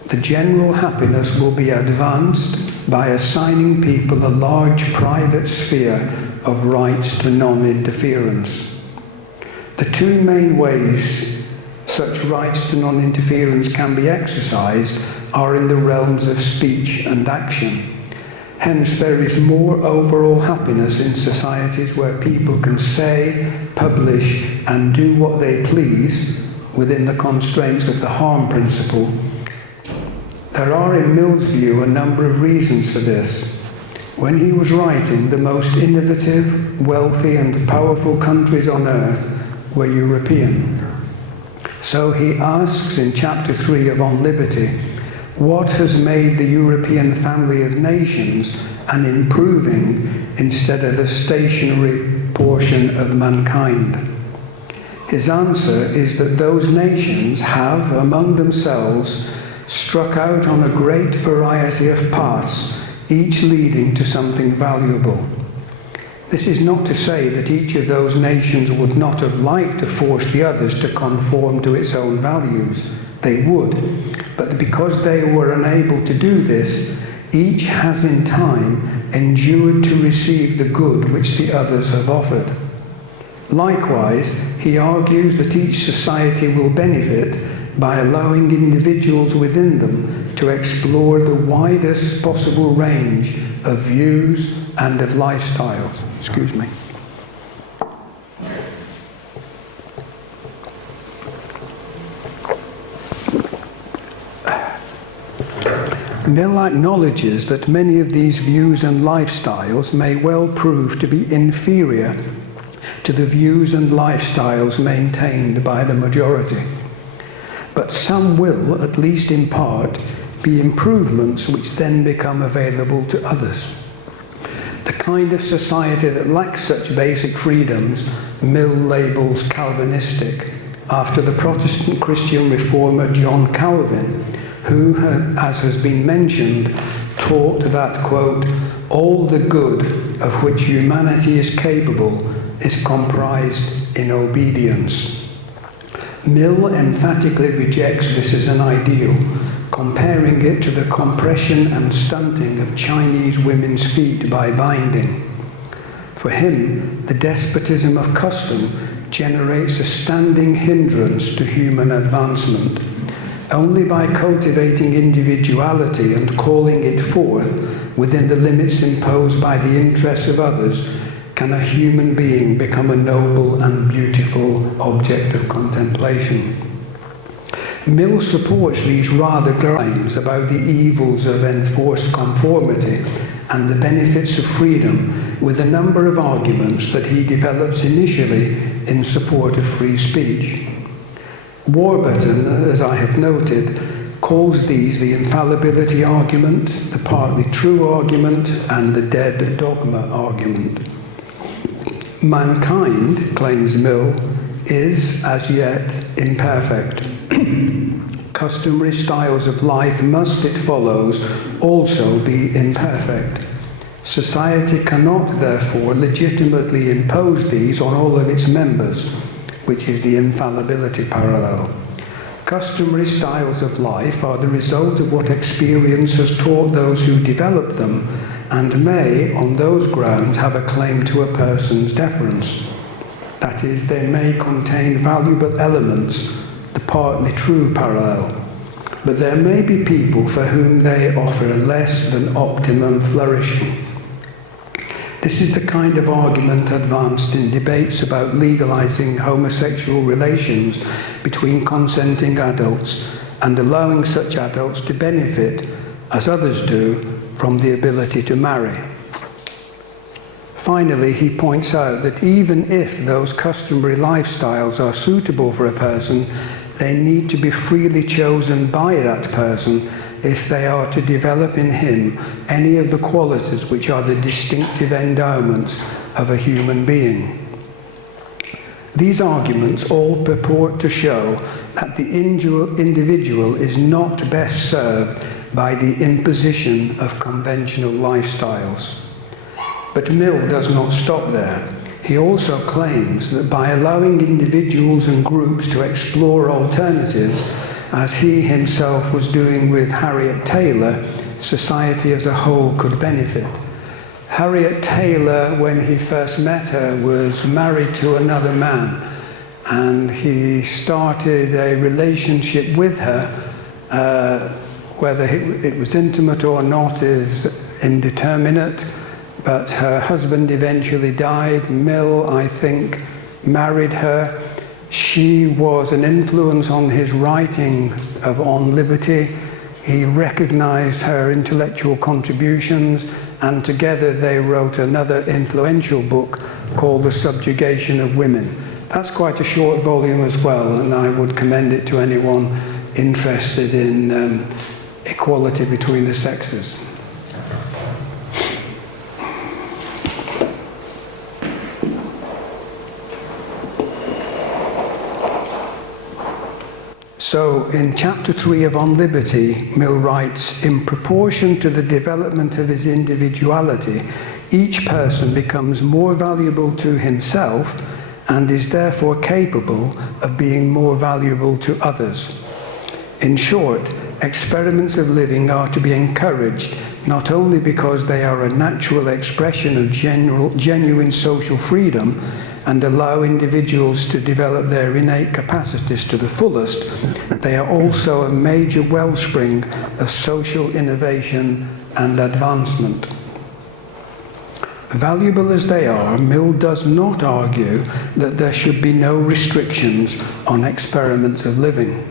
The general happiness will be advanced by assigning people a large private sphere of rights to non-interference. The two main ways such rights to non-interference can be exercised are in the realms of speech and action. Hence, there is more overall happiness in societies where people can say, publish, and do what they please within the constraints of the harm principle. There are, in Mill's view, a number of reasons for this. When he was writing, the most innovative, wealthy, and powerful countries on earth were European. So he asks in chapter 3 of On Liberty, what has made the European family of nations an improving instead of a stationary portion of mankind? His answer is that those nations have, among themselves, struck out on a great variety of paths, each leading to something valuable. This is not to say that each of those nations would not have liked to force the others to conform to its own values. They would, but because they were unable to do this, each has in time endured to receive the good which the others have offered. Likewise, he argues that each society will benefit by allowing individuals within them to explore the widest possible range of views and of lifestyles. Excuse me. Mill acknowledges that many of these views and lifestyles may well prove to be inferior to the views and lifestyles maintained by the majority. But some will, at least in part, be improvements which then become available to others. kind of society that lacks such basic freedoms, Mill labels Calvinistic, after the Protestant Christian reformer John Calvin, who, as has been mentioned, taught that, quote, all the good of which humanity is capable is comprised in obedience. Mill emphatically rejects this as an ideal, comparing it to the compression and stunting of Chinese women's feet by binding. For him, the despotism of custom generates a standing hindrance to human advancement. Only by cultivating individuality and calling it forth within the limits imposed by the interests of others can a human being become a noble and beautiful object of contemplation. Mill supports these rather claims about the evils of enforced conformity and the benefits of freedom with a number of arguments that he develops initially in support of free speech. Warburton, as I have noted, calls these the infallibility argument, the partly true argument, and the dead dogma argument. Mankind, claims Mill, is as yet imperfect. Customary styles of life must, it follows, also be imperfect. Society cannot, therefore, legitimately impose these on all of its members, which is the infallibility parallel. Customary styles of life are the result of what experience has taught those who develop them, and may, on those grounds, have a claim to a person's deference. That is, they may contain valuable elements, the partly true parallel, but there may be people for whom they offer a less than optimum flourishing. This is the kind of argument advanced in debates about legalizing homosexual relations between consenting adults and allowing such adults to benefit, as others do, from the ability to marry. Finally, he points out that even if those customary lifestyles are suitable for a person, they need to be freely chosen by that person if they are to develop in him any of the qualities which are the distinctive endowments of a human being. These arguments all purport to show that the individual is not best served by the imposition of conventional lifestyles. But Mill does not stop there. He also claims that by allowing individuals and groups to explore alternatives, as he himself was doing with Harriet Taylor, society as a whole could benefit. Harriet Taylor, when he first met her, was married to another man, and he started a relationship with her. Whether it was intimate or not is indeterminate, but her husband eventually died. Mill, I think, married her. She was an influence on his writing of On Liberty. He recognized her intellectual contributions, and together they wrote another influential book called The Subjugation of Women. That's quite a short volume as well, and I would commend it to anyone interested in equality between the sexes. So, in chapter 3 of On Liberty, Mill writes, in proportion to the development of his individuality, each person becomes more valuable to himself and is therefore capable of being more valuable to others. In short, experiments of living are to be encouraged not only because they are a natural expression of genuine social freedom and allow individuals to develop their innate capacities to the fullest, they are also a major wellspring of social innovation and advancement. Valuable as they are, Mill does not argue that there should be no restrictions on experiments of living.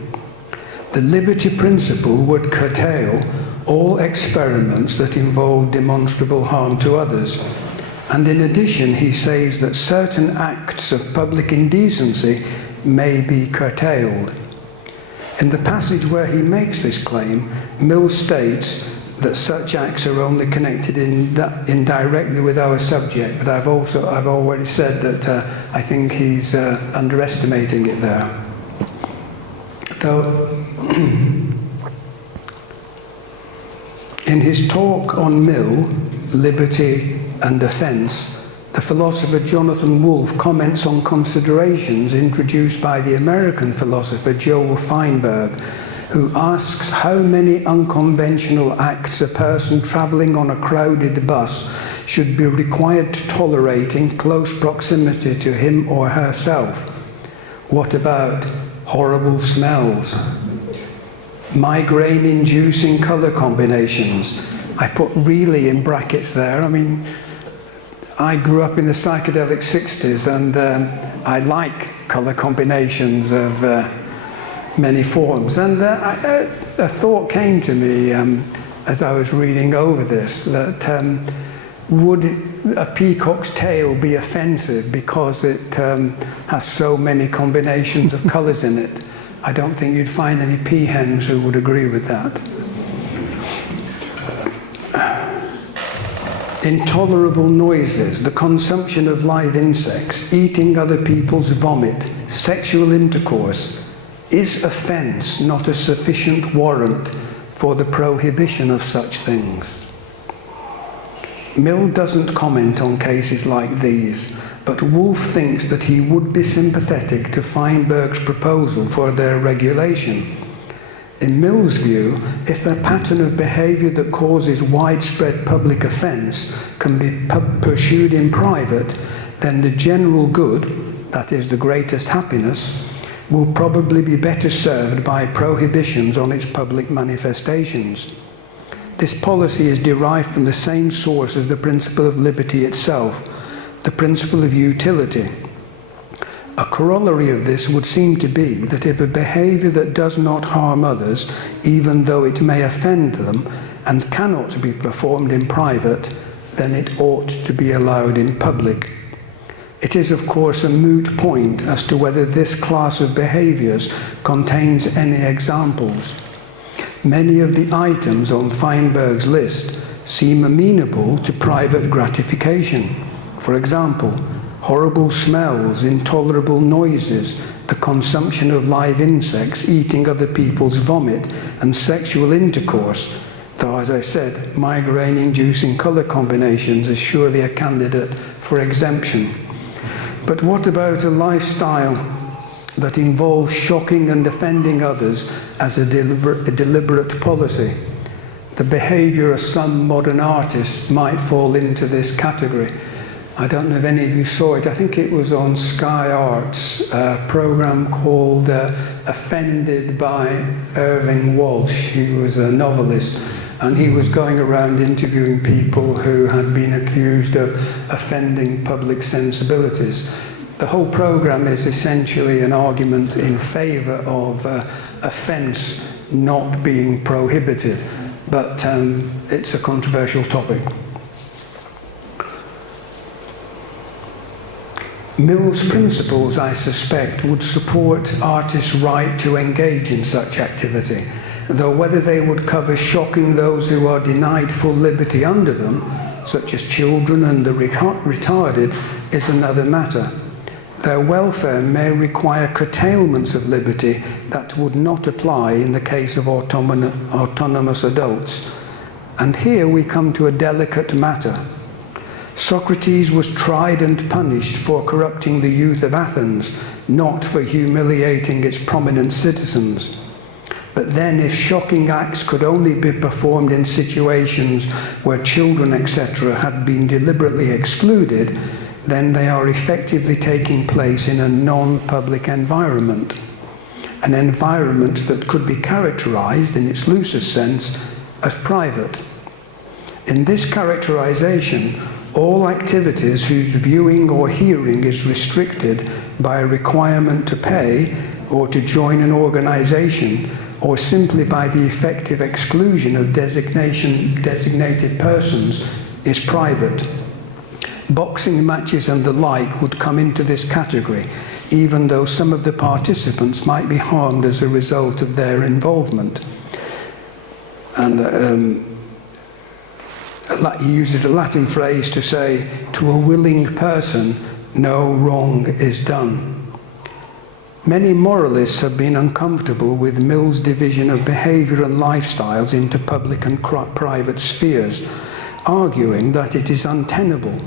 The liberty principle would curtail all experiments that involve demonstrable harm to others. And in addition, he says that certain acts of public indecency may be curtailed. In the passage where he makes this claim, Mill states, that such acts are only connected indirectly with our subject, but I've already said that I think he's underestimating it there. Though, in his talk on Mill, Liberty and Offence, the philosopher Jonathan Wolfe comments on considerations introduced by the American philosopher Joel Feinberg, who asks how many unconventional acts a person travelling on a crowded bus should be required to tolerate in close proximity to him or herself. What about horrible smells? Migraine-inducing colour combinations. I put really in brackets there. I mean, I grew up in the psychedelic 60s, and I like colour combinations of many forms. And a thought came to me as I was reading over this, that would a peacock's tail be offensive because it has so many combinations of colours in it? I don't think you'd find any peahens who would agree with that. Intolerable noises, the consumption of live insects, eating other people's vomit, sexual intercourse, is offence not a sufficient warrant for the prohibition of such things? Mill doesn't comment on cases like these, but Wolfe thinks that he would be sympathetic to Feinberg's proposal for their regulation. In Mill's view, if a pattern of behaviour that causes widespread public offence can be pursued in private, then the general good, that is the greatest happiness, will probably be better served by prohibitions on its public manifestations. This policy is derived from the same source as the principle of liberty itself, the principle of utility. A corollary of this would seem to be that if a behaviour that does not harm others, even though it may offend them, and cannot be performed in private, then it ought to be allowed in public. It is, of course, a moot point as to whether this class of behaviours contains any examples. Many of the items on Feinberg's list seem amenable to private gratification. For example, horrible smells, intolerable noises, the consumption of live insects, eating other people's vomit, and sexual intercourse, though, as I said, migraine-inducing colour combinations is surely a candidate for exemption. But what about a lifestyle that involves shocking and offending others as a deliberate policy? The behaviour of some modern artists might fall into this category. I don't know if any of you saw it. I think it was on Sky Arts, a programme called Offended by Irving Walsh. He was a novelist, and he was going around interviewing people who had been accused of offending public sensibilities. The whole programme is essentially an argument in favour of offence not being prohibited, but it's a controversial topic. Mill's principles, I suspect, would support artists' right to engage in such activity, though whether they would cover shocking those who are denied full liberty under them, such as children and the retarded, is another matter. Their welfare may require curtailments of liberty that would not apply in the case of autonomous adults. And here we come to a delicate matter. Socrates was tried and punished for corrupting the youth of Athens, not for humiliating its prominent citizens. But then if shocking acts could only be performed in situations where children, etc., had been deliberately excluded, then they are effectively taking place in a non-public environment, an environment that could be characterized, in its loosest sense, as private. In this characterization, all activities whose viewing or hearing is restricted by a requirement to pay or to join an organization, or simply by the effective exclusion of designated persons, is private. Boxing matches and the like would come into this category, even though some of the participants might be harmed as a result of their involvement. And he uses a Latin phrase to say, to a willing person, no wrong is done. Many moralists have been uncomfortable with Mill's division of behaviour and lifestyles into public and private spheres, arguing that it is untenable.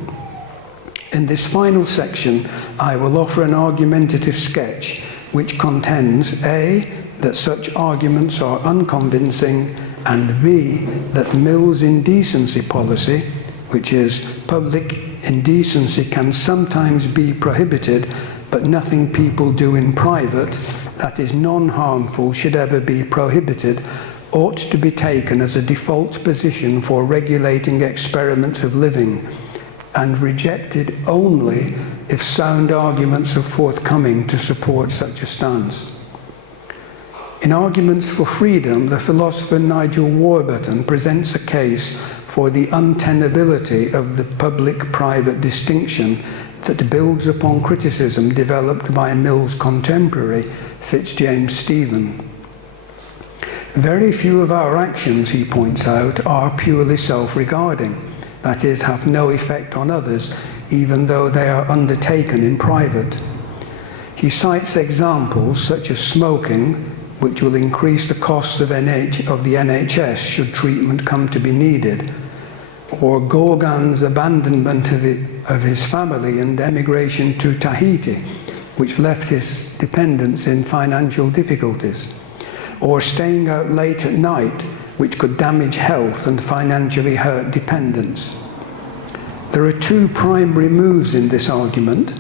In this final section, I will offer an argumentative sketch which contends A, that such arguments are unconvincing, and B, that Mill's indecency policy, which is public indecency can sometimes be prohibited, but nothing people do in private that is non-harmful should ever be prohibited, ought to be taken as a default position for regulating experiments of living, and rejected only if sound arguments are forthcoming to support such a stance. In Arguments for Freedom, the philosopher Nigel Warburton presents a case for the untenability of the public-private distinction that builds upon criticism developed by Mill's contemporary, Fitzjames Stephen. Very few of our actions, he points out, are purely self-regarding, that is, have no effect on others, even though they are undertaken in private. He cites examples such as smoking, which will increase the costs of the NHS should treatment come to be needed, or Gorgon's abandonment of his family and emigration to Tahiti, which left his dependents in financial difficulties, or staying out late at night, which could damage health and financially hurt dependents. There are two primary moves in this argument.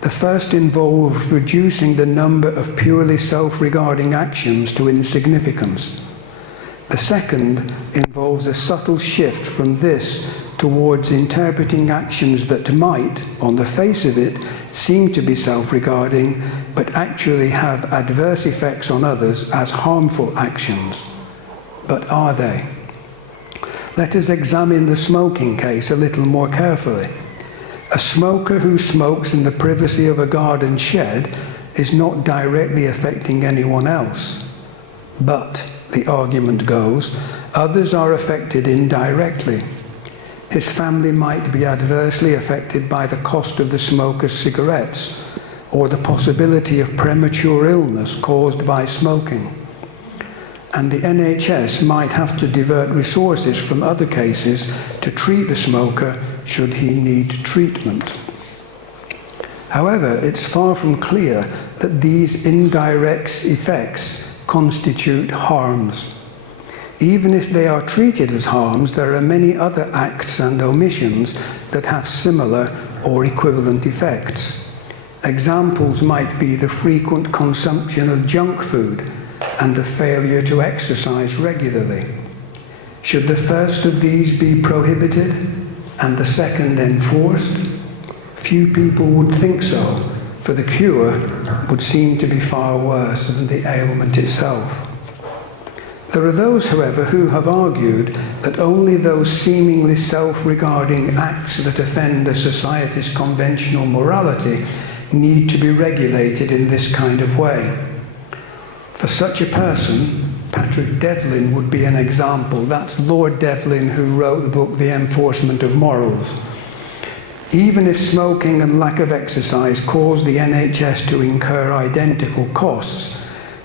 The first involves reducing the number of purely self-regarding actions to insignificance. The second involves a subtle shift from this towards interpreting actions that might, on the face of it, seem to be self-regarding, but actually have adverse effects on others as harmful actions. But are they? Let us examine the smoking case a little more carefully. A smoker who smokes in the privacy of a garden shed is not directly affecting anyone else. But, the argument goes, others are affected indirectly. His family might be adversely affected by the cost of the smoker's cigarettes, or the possibility of premature illness caused by smoking. And the NHS might have to divert resources from other cases to treat the smoker should he need treatment. However, it's far from clear that these indirect effects constitute harms. Even if they are treated as harms, there are many other acts and omissions that have similar or equivalent effects. Examples might be the frequent consumption of junk food and the failure to exercise regularly. Should the first of these be prohibited and the second enforced? Few people would think so, for the cure would seem to be far worse than the ailment itself. There are those, however, who have argued that only those seemingly self-regarding acts that offend a society's conventional morality need to be regulated in this kind of way. For such a person, Patrick Devlin would be an example. That's Lord Devlin, who wrote the book The Enforcement of Morals. Even if smoking and lack of exercise cause the NHS to incur identical costs,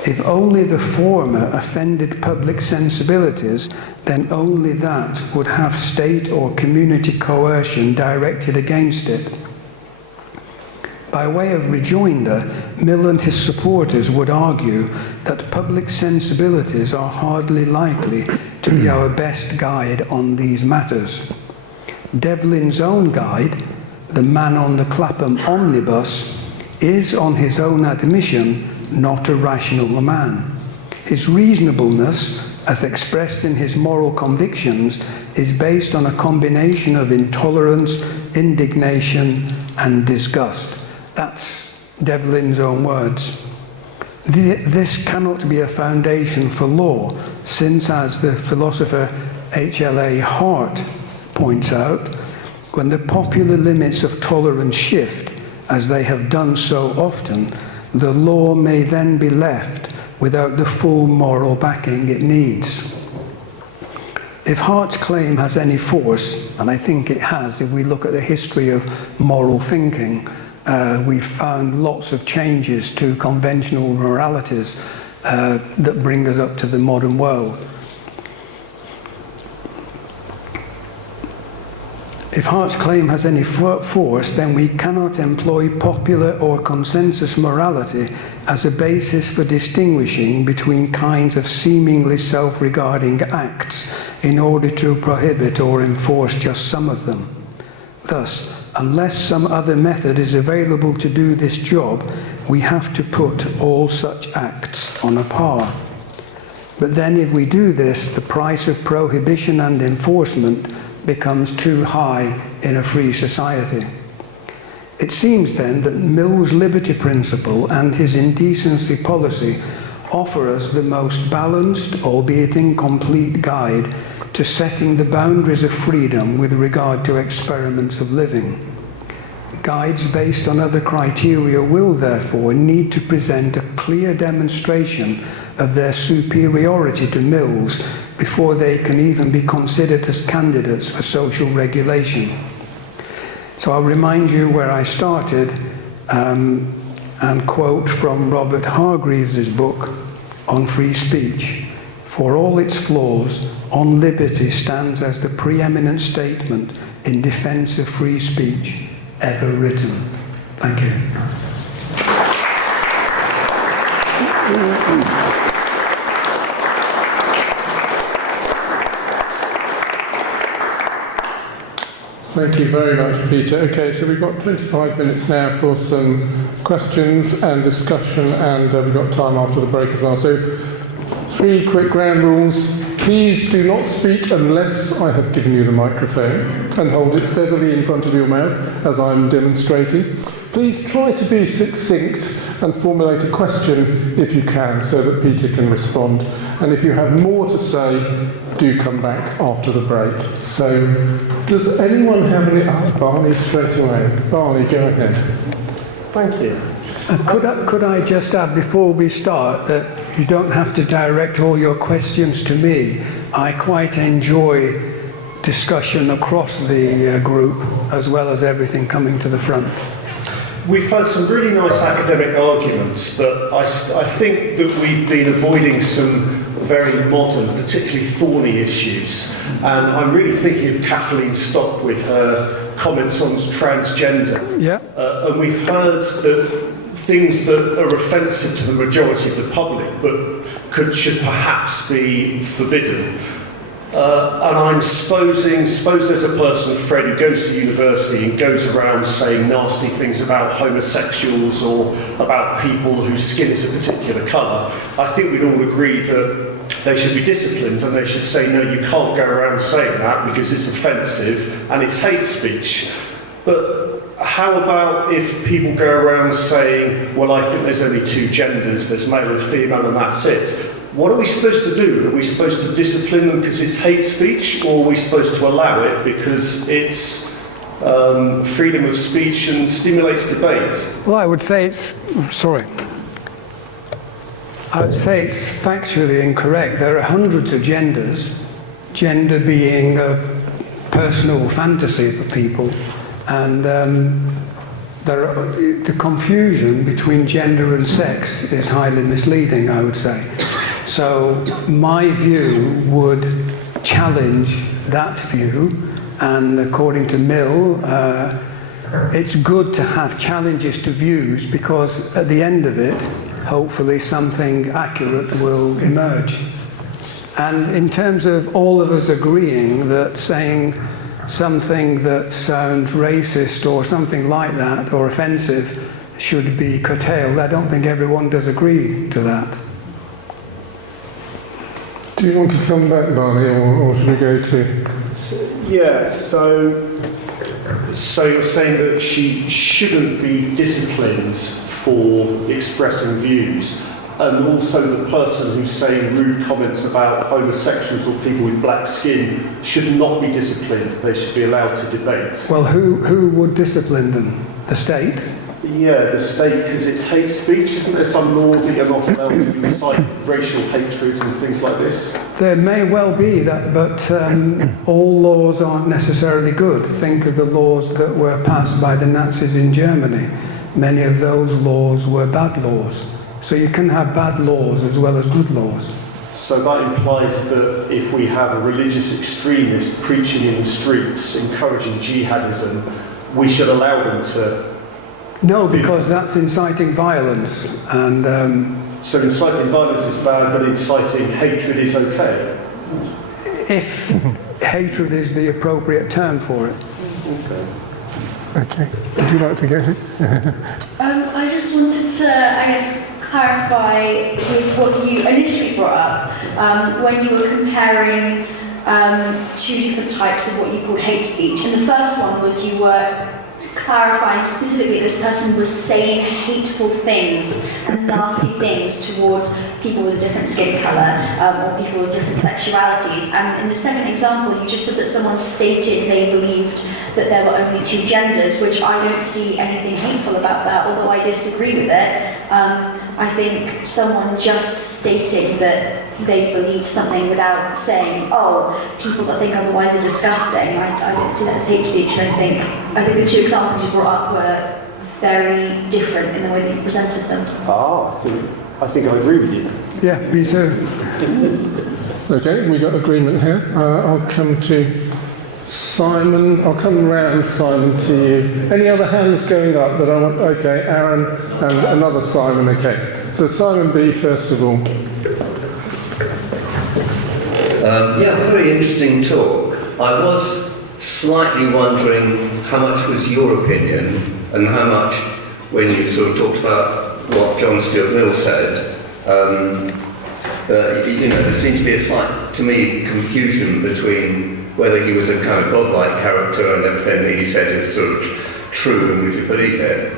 if only the former offended public sensibilities, then only that would have state or community coercion directed against it. By way of rejoinder, Mill and his supporters would argue that public sensibilities are hardly likely to be our best guide on these matters. Devlin's own guide, The Man on the Clapham Omnibus, is, on his own admission, not a rational man. His reasonableness, as expressed in his moral convictions, is based on a combination of intolerance, indignation, and disgust. That's Devlin's own words. This cannot be a foundation for law, since, as the philosopher H.L.A. Hart points out, when the popular limits of tolerance shift, as they have done so often, the law may then be left without the full moral backing it needs. If Hart's claim has any force, and I think it has, if we look at the history of moral thinking, we've found lots of changes to conventional moralities that bring us up to the modern world. If Hart's claim has any force, then we cannot employ popular or consensus morality as a basis for distinguishing between kinds of seemingly self-regarding acts in order to prohibit or enforce just some of them. Thus, unless some other method is available to do this job, we have to put all such acts on a par. But then if we do this, the price of prohibition and enforcement becomes too high in a free society. It seems then that Mill's liberty principle and his indecency policy offer us the most balanced, albeit incomplete, guide to setting the boundaries of freedom with regard to experiments of living. Guides based on other criteria will therefore need to present a clear demonstration of their superiority to Mill's before they can even be considered as candidates for social regulation. So I'll remind you where I started and quote from Robert Hargreaves' book on free speech. For all its flaws, On Liberty stands as the preeminent statement in defense of free speech ever written. Thank you. Thank you very much, Peter. Okay, so we've got 25 minutes now for some questions and discussion, and we've got time after the break as well. So, 3 quick ground rules. Please do not speak unless I have given you the microphone, and hold it steadily in front of your mouth as I'm demonstrating. Please try to be succinct and formulate a question if you can, so that Peter can respond. And if you have more to say, do come back after the break. So, does anyone have any... Barney straight away. Barney, go ahead. Thank you. Could I just add before we start that you don't have to direct all your questions to me. I quite enjoy discussion across the group as well as everything coming to the front. We've had some really nice academic arguments, but I think that we've been avoiding some very modern, particularly thorny issues. And I'm really thinking of Kathleen Stock with her comments on transgender. Yeah. And we've heard that things that are offensive to the majority of the public, but should perhaps be forbidden. And I'm suppose there's a person, Fred, who goes to university and goes around saying nasty things about homosexuals or about people whose skin is a particular colour. I think we'd all agree that they should be disciplined, and they should say, no, you can't go around saying that because it's offensive and it's hate speech. But how about if people go around saying, well, I think there's only 2 genders, there's male and female, and that's it? What are we supposed to do? Are we supposed to discipline them because it's hate speech, or are we supposed to allow it because it's freedom of speech and stimulates debate? Well, I would say it's factually incorrect. There are hundreds of genders, gender being a personal fantasy for people, and the confusion between gender and sex is highly misleading, I would say. So my view would challenge that view, and according to Mill, it's good to have challenges to views, because at the end of it, hopefully something accurate will emerge. And in terms of all of us agreeing that saying something that sounds racist or something like that, or offensive, should be curtailed, I don't think everyone does agree to that. Do you want to come back, Barney, or should we go to... Yeah, so you're saying that she shouldn't be disciplined for expressing views, and also the person who's saying rude comments about homosexuals or people with black skin should not be disciplined, they should be allowed to debate. Well, who would discipline them? The state? Yeah, the state, because it's hate speech, isn't there some law that you're not allowed to incite racial hatred and things like this? There may well be that, but all laws aren't necessarily good. Think of the laws that were passed by the Nazis in Germany. Many of those laws were bad laws. So you can have bad laws as well as good laws. So that implies that if we have a religious extremist preaching in the streets, encouraging jihadism, we should allow them to... No, because that's inciting violence. And so inciting violence is bad, but inciting hatred is okay? if hatred is the appropriate term for it. Okay. Would you like to go ahead? I just wanted to, I guess, clarify with what you initially brought up when you were comparing two different types of what you called hate speech. And the first one was you were clarifying specifically this person was saying hateful things and nasty things towards people with a different skin colour or people with different sexualities. And in the second example, you just said that someone stated they believed that there were only two genders, which I don't see anything hateful about that, although I disagree with it. I think someone just stating that they believe something without saying, oh, people that think otherwise are disgusting, I don't see that as hate speech. And I think the two examples you brought up were very different in the way that you presented them. I think I agree with you. Yeah, me too. Okay, we got agreement here. I'll come to Simon. I'll come round, Simon, to you. Any other hands going up that I want? Okay, Aaron and another Simon. Okay, so Simon B. first of all. Yeah, very interesting talk. I was slightly wondering how much was your opinion and how much, when you sort of talked about what John Stuart Mill said, there seemed to be a slight, to me, confusion between whether he was a kind of godlike character and everything that he said is sort of true and we should believe it,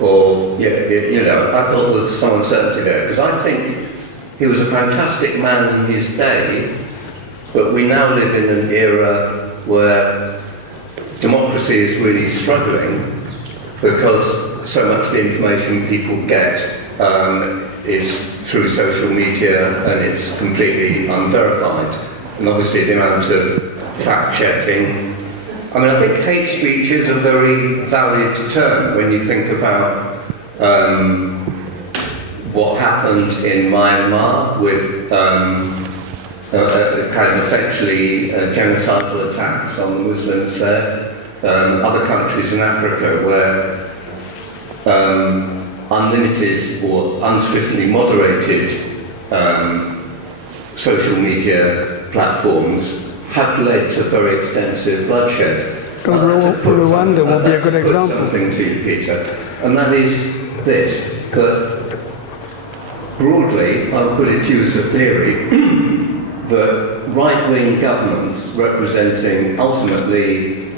or, I thought there was some uncertainty there, because I think he was a fantastic man in his day, but we now live in an era where democracy is really struggling because so much of the information people get is through social media and it's completely unverified. And obviously the amount of fact-checking. I mean, I think hate speech is a very valid term when you think about what happened in Myanmar with kind of essentially genocidal attacks on the Muslims there. Other countries in Africa where unlimited or unstrictly moderated social media platforms have led to very extensive bloodshed. Rwanda will be a good example. Something to you, Peter, and that is this: that broadly, I'll put it to you as a theory, that right-wing governments representing ultimately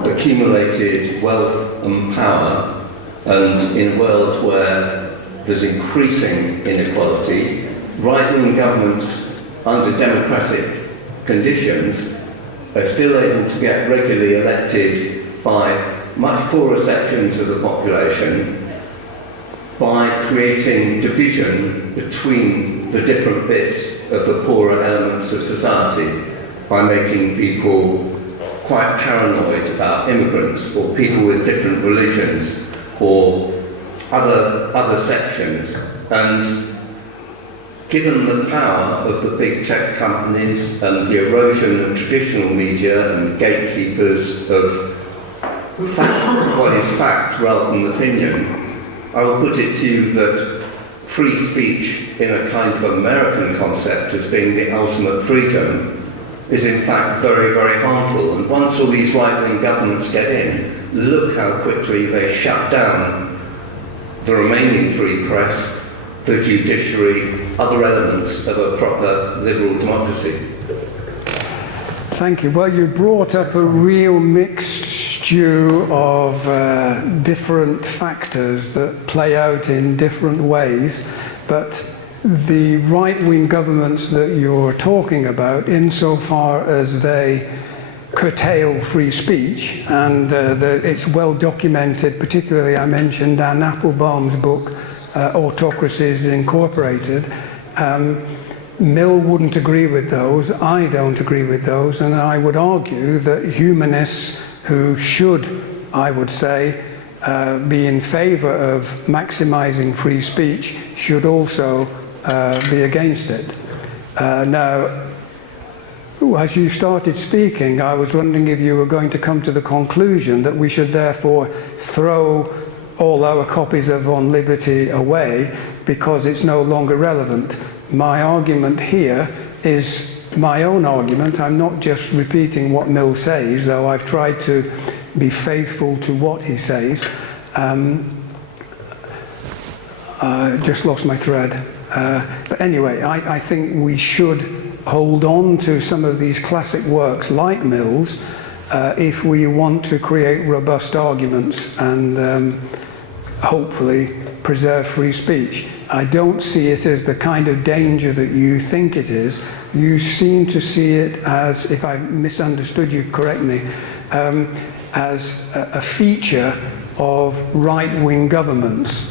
accumulated wealth and power, and in a world where there's increasing inequality, right-wing governments under democratic conditions are still able to get regularly elected by much poorer sections of the population by creating division between the different bits of the poorer elements of society, by making people quite paranoid about immigrants or people with different religions or other sections. And given the power of the big tech companies and the erosion of traditional media and gatekeepers of fact, what is fact rather than opinion, I will put it to you that free speech in a kind of American concept as being the ultimate freedom is in fact very, very harmful. And once all these right-wing governments get in, look how quickly they shut down the remaining free press, the judiciary, other elements of a proper liberal democracy. Thank you. Well, you brought up a real mixed stew of different factors that play out in different ways, but the right-wing governments that you're talking about, insofar as they curtail free speech, and it's well documented. Particularly, I mentioned Anne Applebaum's book, Autocracies Incorporated. Mill wouldn't agree with those, I don't agree with those, and I would argue that humanists who should, I would say, be in favour of maximising free speech should also be against it. Now, as you started speaking, I was wondering if you were going to come to the conclusion that we should therefore throw all our copies of On Liberty away because it's no longer relevant. My argument here is my own argument. I'm not just repeating what Mill says, though I've tried to be faithful to what he says. I just lost my thread. But anyway, I think we should hold on to some of these classic works like Mill's if we want to create robust arguments and hopefully preserve free speech. I don't see it as the kind of danger that you think it is. You seem to see it as, if I misunderstood you, correct me, as a feature of right-wing governments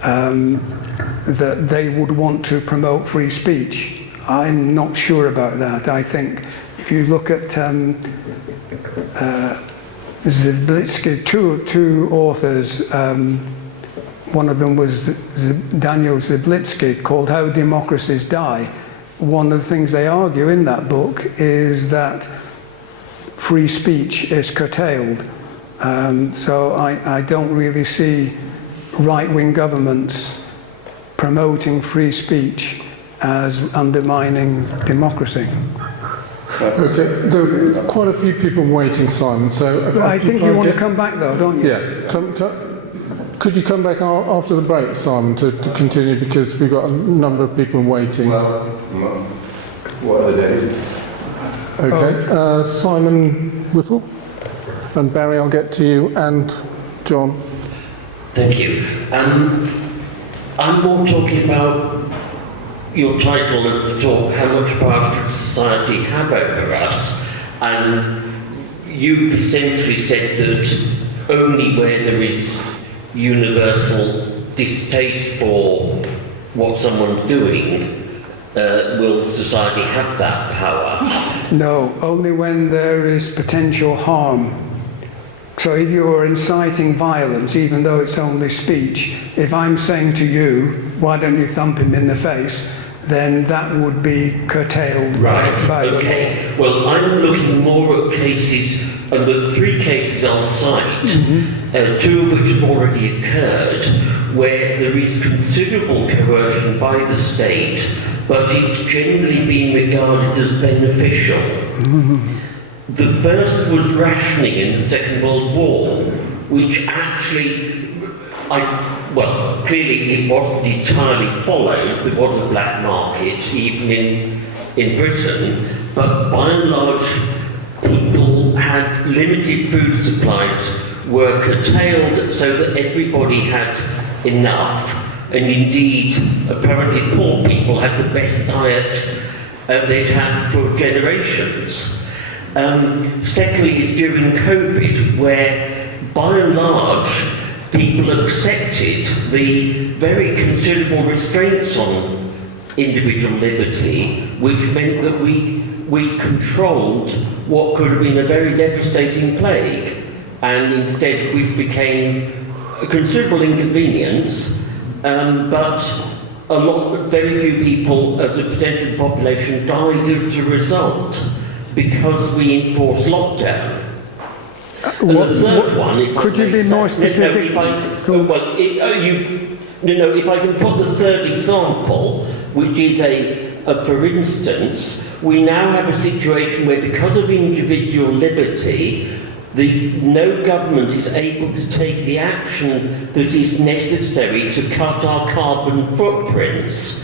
that they would want to promote free speech. I'm not sure about that. I think if you look at Zablitsky, two authors, one of them was Daniel Zablitsky, called How Democracies Die. One of the things they argue in that book is that free speech is curtailed. So I don't really see right-wing governments promoting free speech as undermining democracy. Okay, there are quite a few people waiting, Simon, so... I think you want to come back though, don't you? Yeah, could you come back after the break, Simon, to continue, because we've got a number of people waiting. Well, what are the days? Okay, Simon Whipple, and Barry, I'll get to you, and John. Thank you. I'm more talking about your title of the talk, how much power should society have over us? And you essentially said that only where there is universal distaste for what someone's doing will society have that power. No, only when there is potential harm. So if you're inciting violence, even though it's only speech, if I'm saying to you, why don't you thump him in the face, then that would be curtailed by the law. Well, I'm looking more at cases, and the three cases I'll cite, two of which have already occurred, where there is considerable coercion by the state, but it's generally being regarded as beneficial. The first was rationing in the Second World War, which actually, clearly it wasn't entirely followed. There was a black market, even in Britain, but by and large, people had limited food supplies, were curtailed so that everybody had enough, and indeed, apparently poor people had the best diet they'd had for generations. Secondly is during COVID, where by and large people accepted the very considerable restraints on individual liberty, which meant that we controlled what could have been a very devastating plague, and instead we became a considerable inconvenience, but very few people as a percentage of the population died as a result, because we enforced lockdown. And the third one, could you be more specific? If I can put the third example, which is for instance, we now have a situation where, because of individual liberty, no government is able to take the action that is necessary to cut our carbon footprints,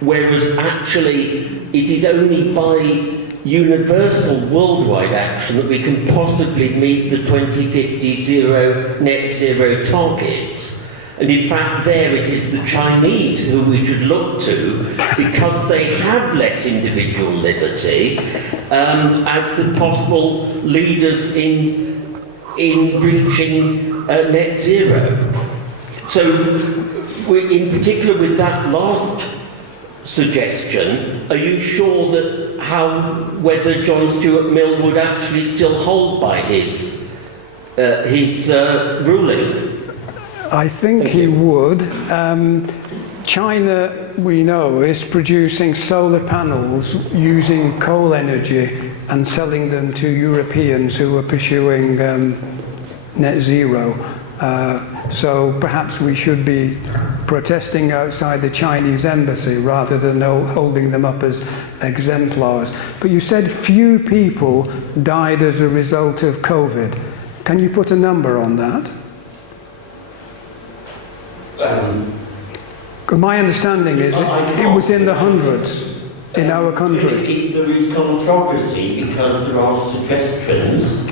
whereas actually it is only by universal worldwide action that we can possibly meet the 2050 net zero targets. And in fact, there it is the Chinese who we should look to, because they have less individual liberty, as the possible leaders in reaching net zero. So, in particular with that last suggestion, are you sure that whether John Stuart Mill would actually still hold by his ruling? I think he would. China, we know, is producing solar panels using coal energy and selling them to Europeans who are pursuing net zero. So perhaps we should be protesting outside the Chinese embassy rather than holding them up as exemplars. But you said few people died as a result of COVID. Can you put a number on that? My understanding is it was in the hundreds in our country. There is controversy because there are suggestions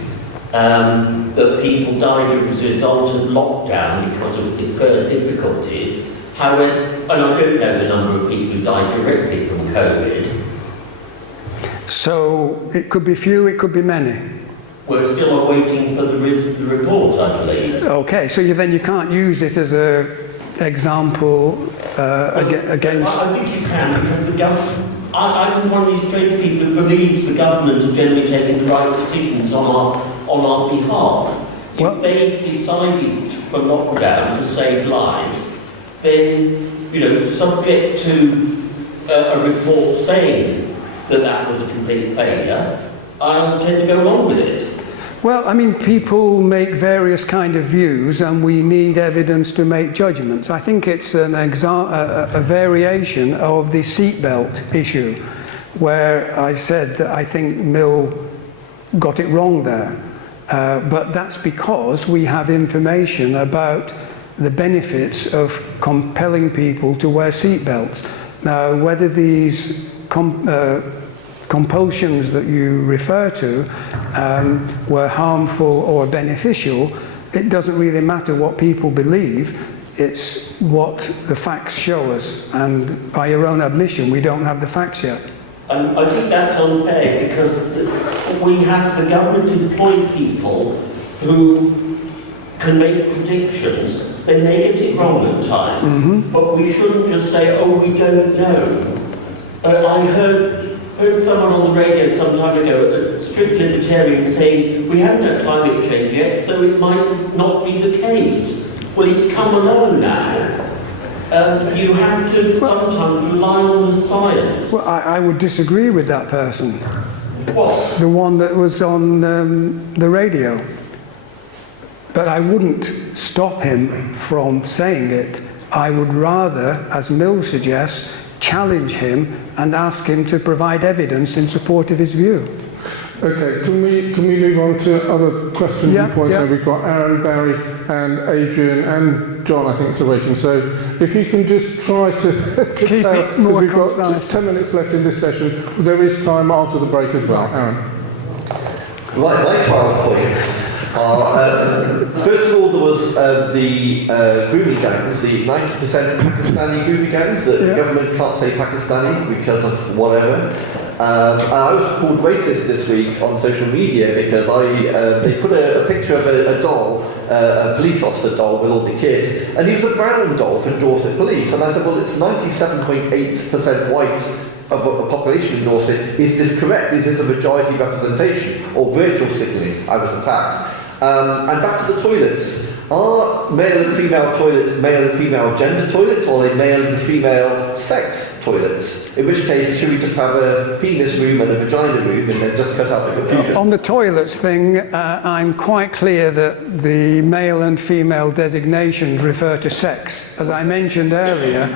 that people died as a result of lockdown because of deferred difficulties. However, and I don't know the number of people who died directly from COVID. So it could be few, it could be many. We're still awaiting for the report, I believe. Okay, so then you can't use it as an example against... I think you can, because the government... I'm one of these strange people who believes the government are generally taking the right decisions on our behalf. If they decided for lockdown to save lives, then, subject to a report saying that was a complete failure, I tend to go along with it. Well, I mean, people make various kind of views, and we need evidence to make judgments. I think it's a variation of the seatbelt issue, where I said that I think Mill got it wrong there. But that's because we have information about the benefits of compelling people to wear seatbelts. Now, whether these compulsions that you refer to were harmful or beneficial, it doesn't really matter what people believe. It's what the facts show us, and by your own admission, we don't have the facts yet. I think that's unfair, because we have the government employ people who can make predictions. They may get it wrong at times, but we shouldn't just say, oh, we don't know. I heard someone on the radio some time ago, a strict libertarian, saying we haven't had climate change yet, so it might not be the case. Well, it's come along now. You have to sometimes rely on the science. Well, I would disagree with that person. What? The one that was on the radio. But I wouldn't stop him from saying it. I would rather, as Mill suggests, challenge him and ask him to provide evidence in support of his view. Okay, can we move on to other questions and points? So we've got Aaron, Barry and Adrian and John, I think, are waiting. So if you can just try to keep it more we've got concise. 10 minutes left in this session. There is time after the break as well. Aaron. Right, my 12 points are, first of all, there was the grooming gangs, the 90% Pakistani grooming gangs, that the government can't say Pakistani because of whatever. And I was called racist this week on social media because they put a picture of a doll, a police officer doll with all the kit, and he was a brown doll from Dorset Police. And I said, well, it's 97.8% white of a population in Dorset. Is this correct? Is this a majority representation or virtual signalling? I was attacked. And back to the toilets. Are male and female toilets male and female gender toilets, or are they male and female sex toilets? In which case, should we just have a penis room and a vagina room and then just cut out the confusion? On the toilets thing, I'm quite clear that the male and female designations refer to sex. As I mentioned earlier,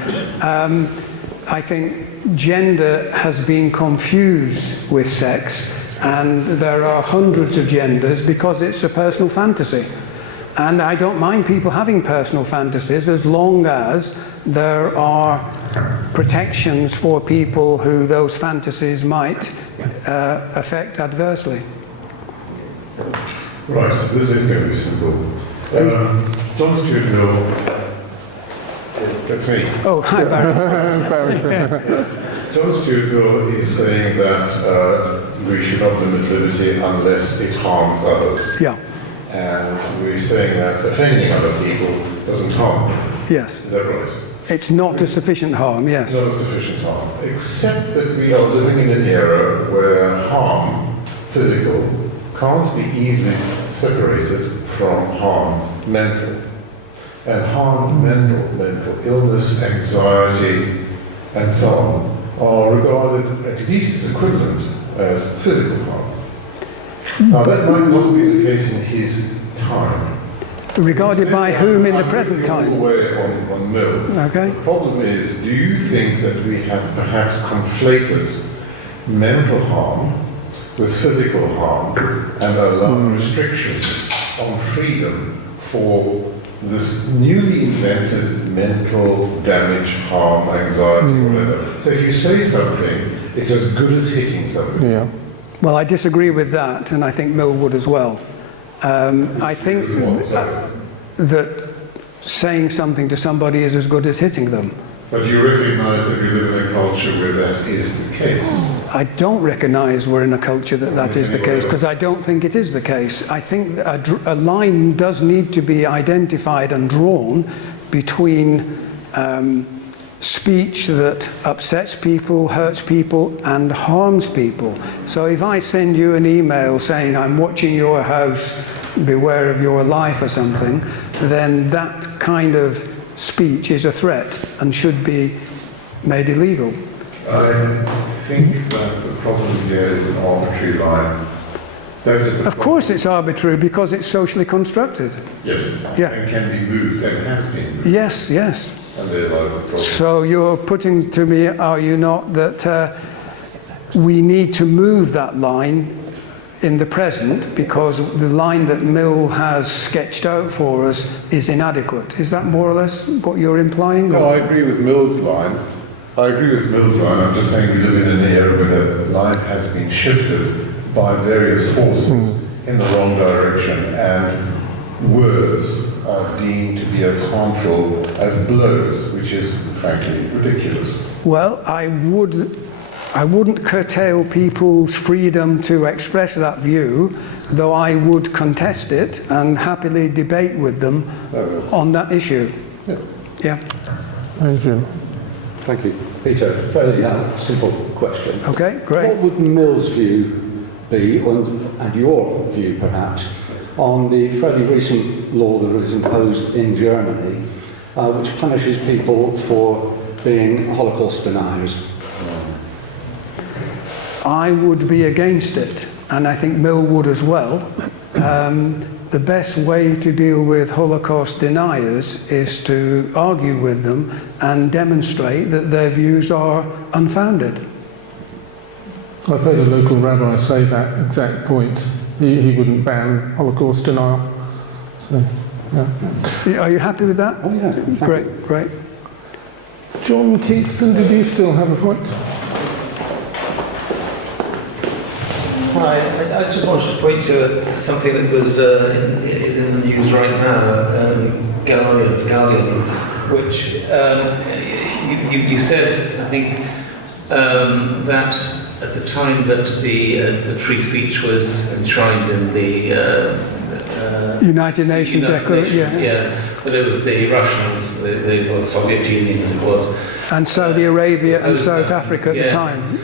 I think gender has been confused with sex, and there are hundreds of genders because it's a personal fantasy. And I don't mind people having personal fantasies as long as there are protections for people who those fantasies might affect adversely. Right, so this is going to be simple. John Stuart Mill That's me. Oh, hi, Barry. John Stuart Mill is saying that we should not limit liberty unless it harms others. Yeah, And we're saying that offending other people doesn't harm. yes. Is that right? It's not a sufficient harm, yes. Not a sufficient harm. Except that we are living in an era where harm, physical, can't be easily separated from harm, mental. And harm, mental illness, anxiety, and so on, are regarded at least as equivalent as physical harm. Now that might not be the case in his time. Regarded by whom in the present time? Away on Mill. Okay. The problem is, do you think that we have perhaps conflated mental harm with physical harm and allowed restrictions on freedom for this newly invented mental damage, harm, anxiety, whatever? So if you say something, it's as good as hitting somebody. Yeah. Well, I disagree with that, and I think Mill would as well. I think that saying something to somebody is as good as hitting them. But you recognise that we live in a culture where that is the case. I don't recognise we're in a culture that is the case, because I don't think it is the case. I think that a line does need to be identified and drawn between speech that upsets people, hurts people, and harms people. So if I send you an email saying, I'm watching your house, beware of your life or something, then that kind of speech is a threat and should be made illegal. I think that the problem here is an arbitrary line. That is the Of course it's arbitrary because it's socially constructed. Yes, Yeah. and can be moved and has been moved. Yes, yes. And there lies the problem. So you're putting to me, are you not, that we need to move that line in the present because the line that Mill has sketched out for us is inadequate. Is that more or less what you're implying? No, I agree with Mill's line. I'm just saying we live in an era where the line has been shifted by various forces in the wrong direction, and words are deemed to be as harmful as blows, which is frankly ridiculous. Well, I wouldn't curtail people's freedom to express that view, though I would contest it and happily debate with them on that issue. Yeah. Adrian. Thank you. Peter, fairly simple question. Okay, great. What would Mill's view be, and your view perhaps, on the fairly recent law that was imposed in Germany, which punishes people for being Holocaust deniers? I would be against it, and I think Mill would as well. The best way to deal with Holocaust deniers is to argue with them and demonstrate that their views are unfounded. I've heard a local rabbi say that exact point. He wouldn't ban Holocaust denial. So, yeah. Are you happy with that? Oh, yeah. Great, great. John Kingston, did you still have a point? Hi, I just wanted to point to something that was is in the news right now, Guardian, which you said, I think, that at the time that the free speech was enshrined in the United Nations Declaration, yeah, but it was the Russians, the Soviet Union as it was, and Saudi Arabia and South Africa at the time.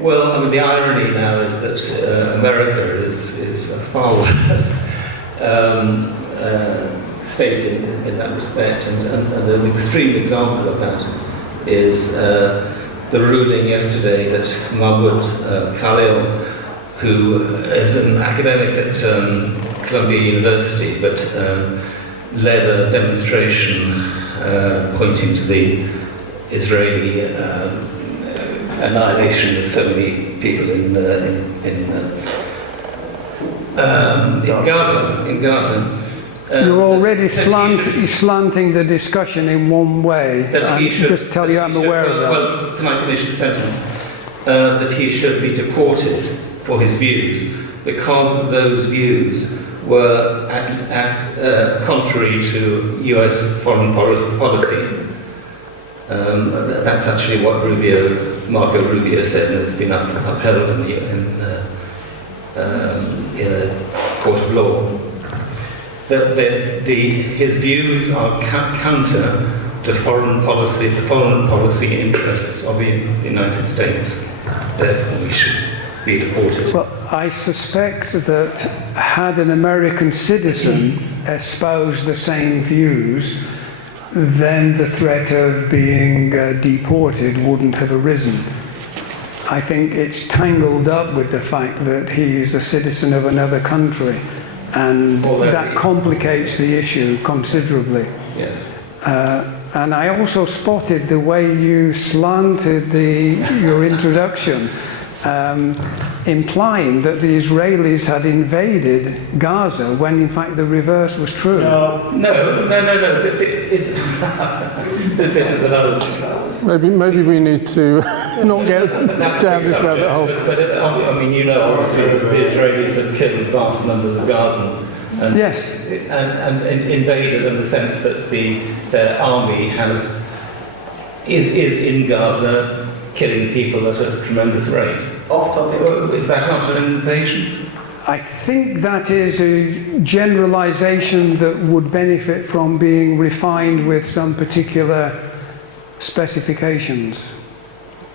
Well, I mean, the irony now is that America is a far worse state in that respect, and an extreme example of that is the ruling yesterday that Mahmoud Khalil, who is an academic at Columbia University, but led a demonstration pointing to the Israeli annihilation of so many people in Gaza. You're already slanting the discussion in one way. Just tell you I'm aware of that. Well, can I finish the sentence? That he should be deported for his views because those views were contrary to US foreign policy. That's actually what Marco Rubio said, and it's been upheld in a court of law. His views are counter to foreign policy interests of the United States. Therefore, we should be deported. Well, I suspect that had an American citizen espoused the same views, then the threat of being deported wouldn't have arisen. I think it's tangled up with the fact that he is a citizen of another country, and that complicates the issue considerably. Yes. And I also spotted the way you slanted your introduction, implying that the Israelis had invaded Gaza when in fact the reverse was true. No. This is another. Maybe we need to not get down this rabbit hole. But I mean, you know, obviously the Israelis have killed vast numbers of Gazans. And, yes. And invaded in the sense that their army is in Gaza, killing people at a tremendous rate. Off topic. Is that not an invasion? I think that is a generalization that would benefit from being refined with some particular specifications.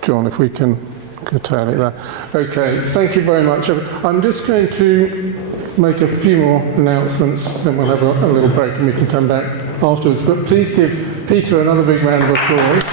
John, if we can curtail it there. Okay, thank you very much. I'm just going to make a few more announcements, then we'll have a little break and we can come back afterwards. But please give Peter another big round of applause.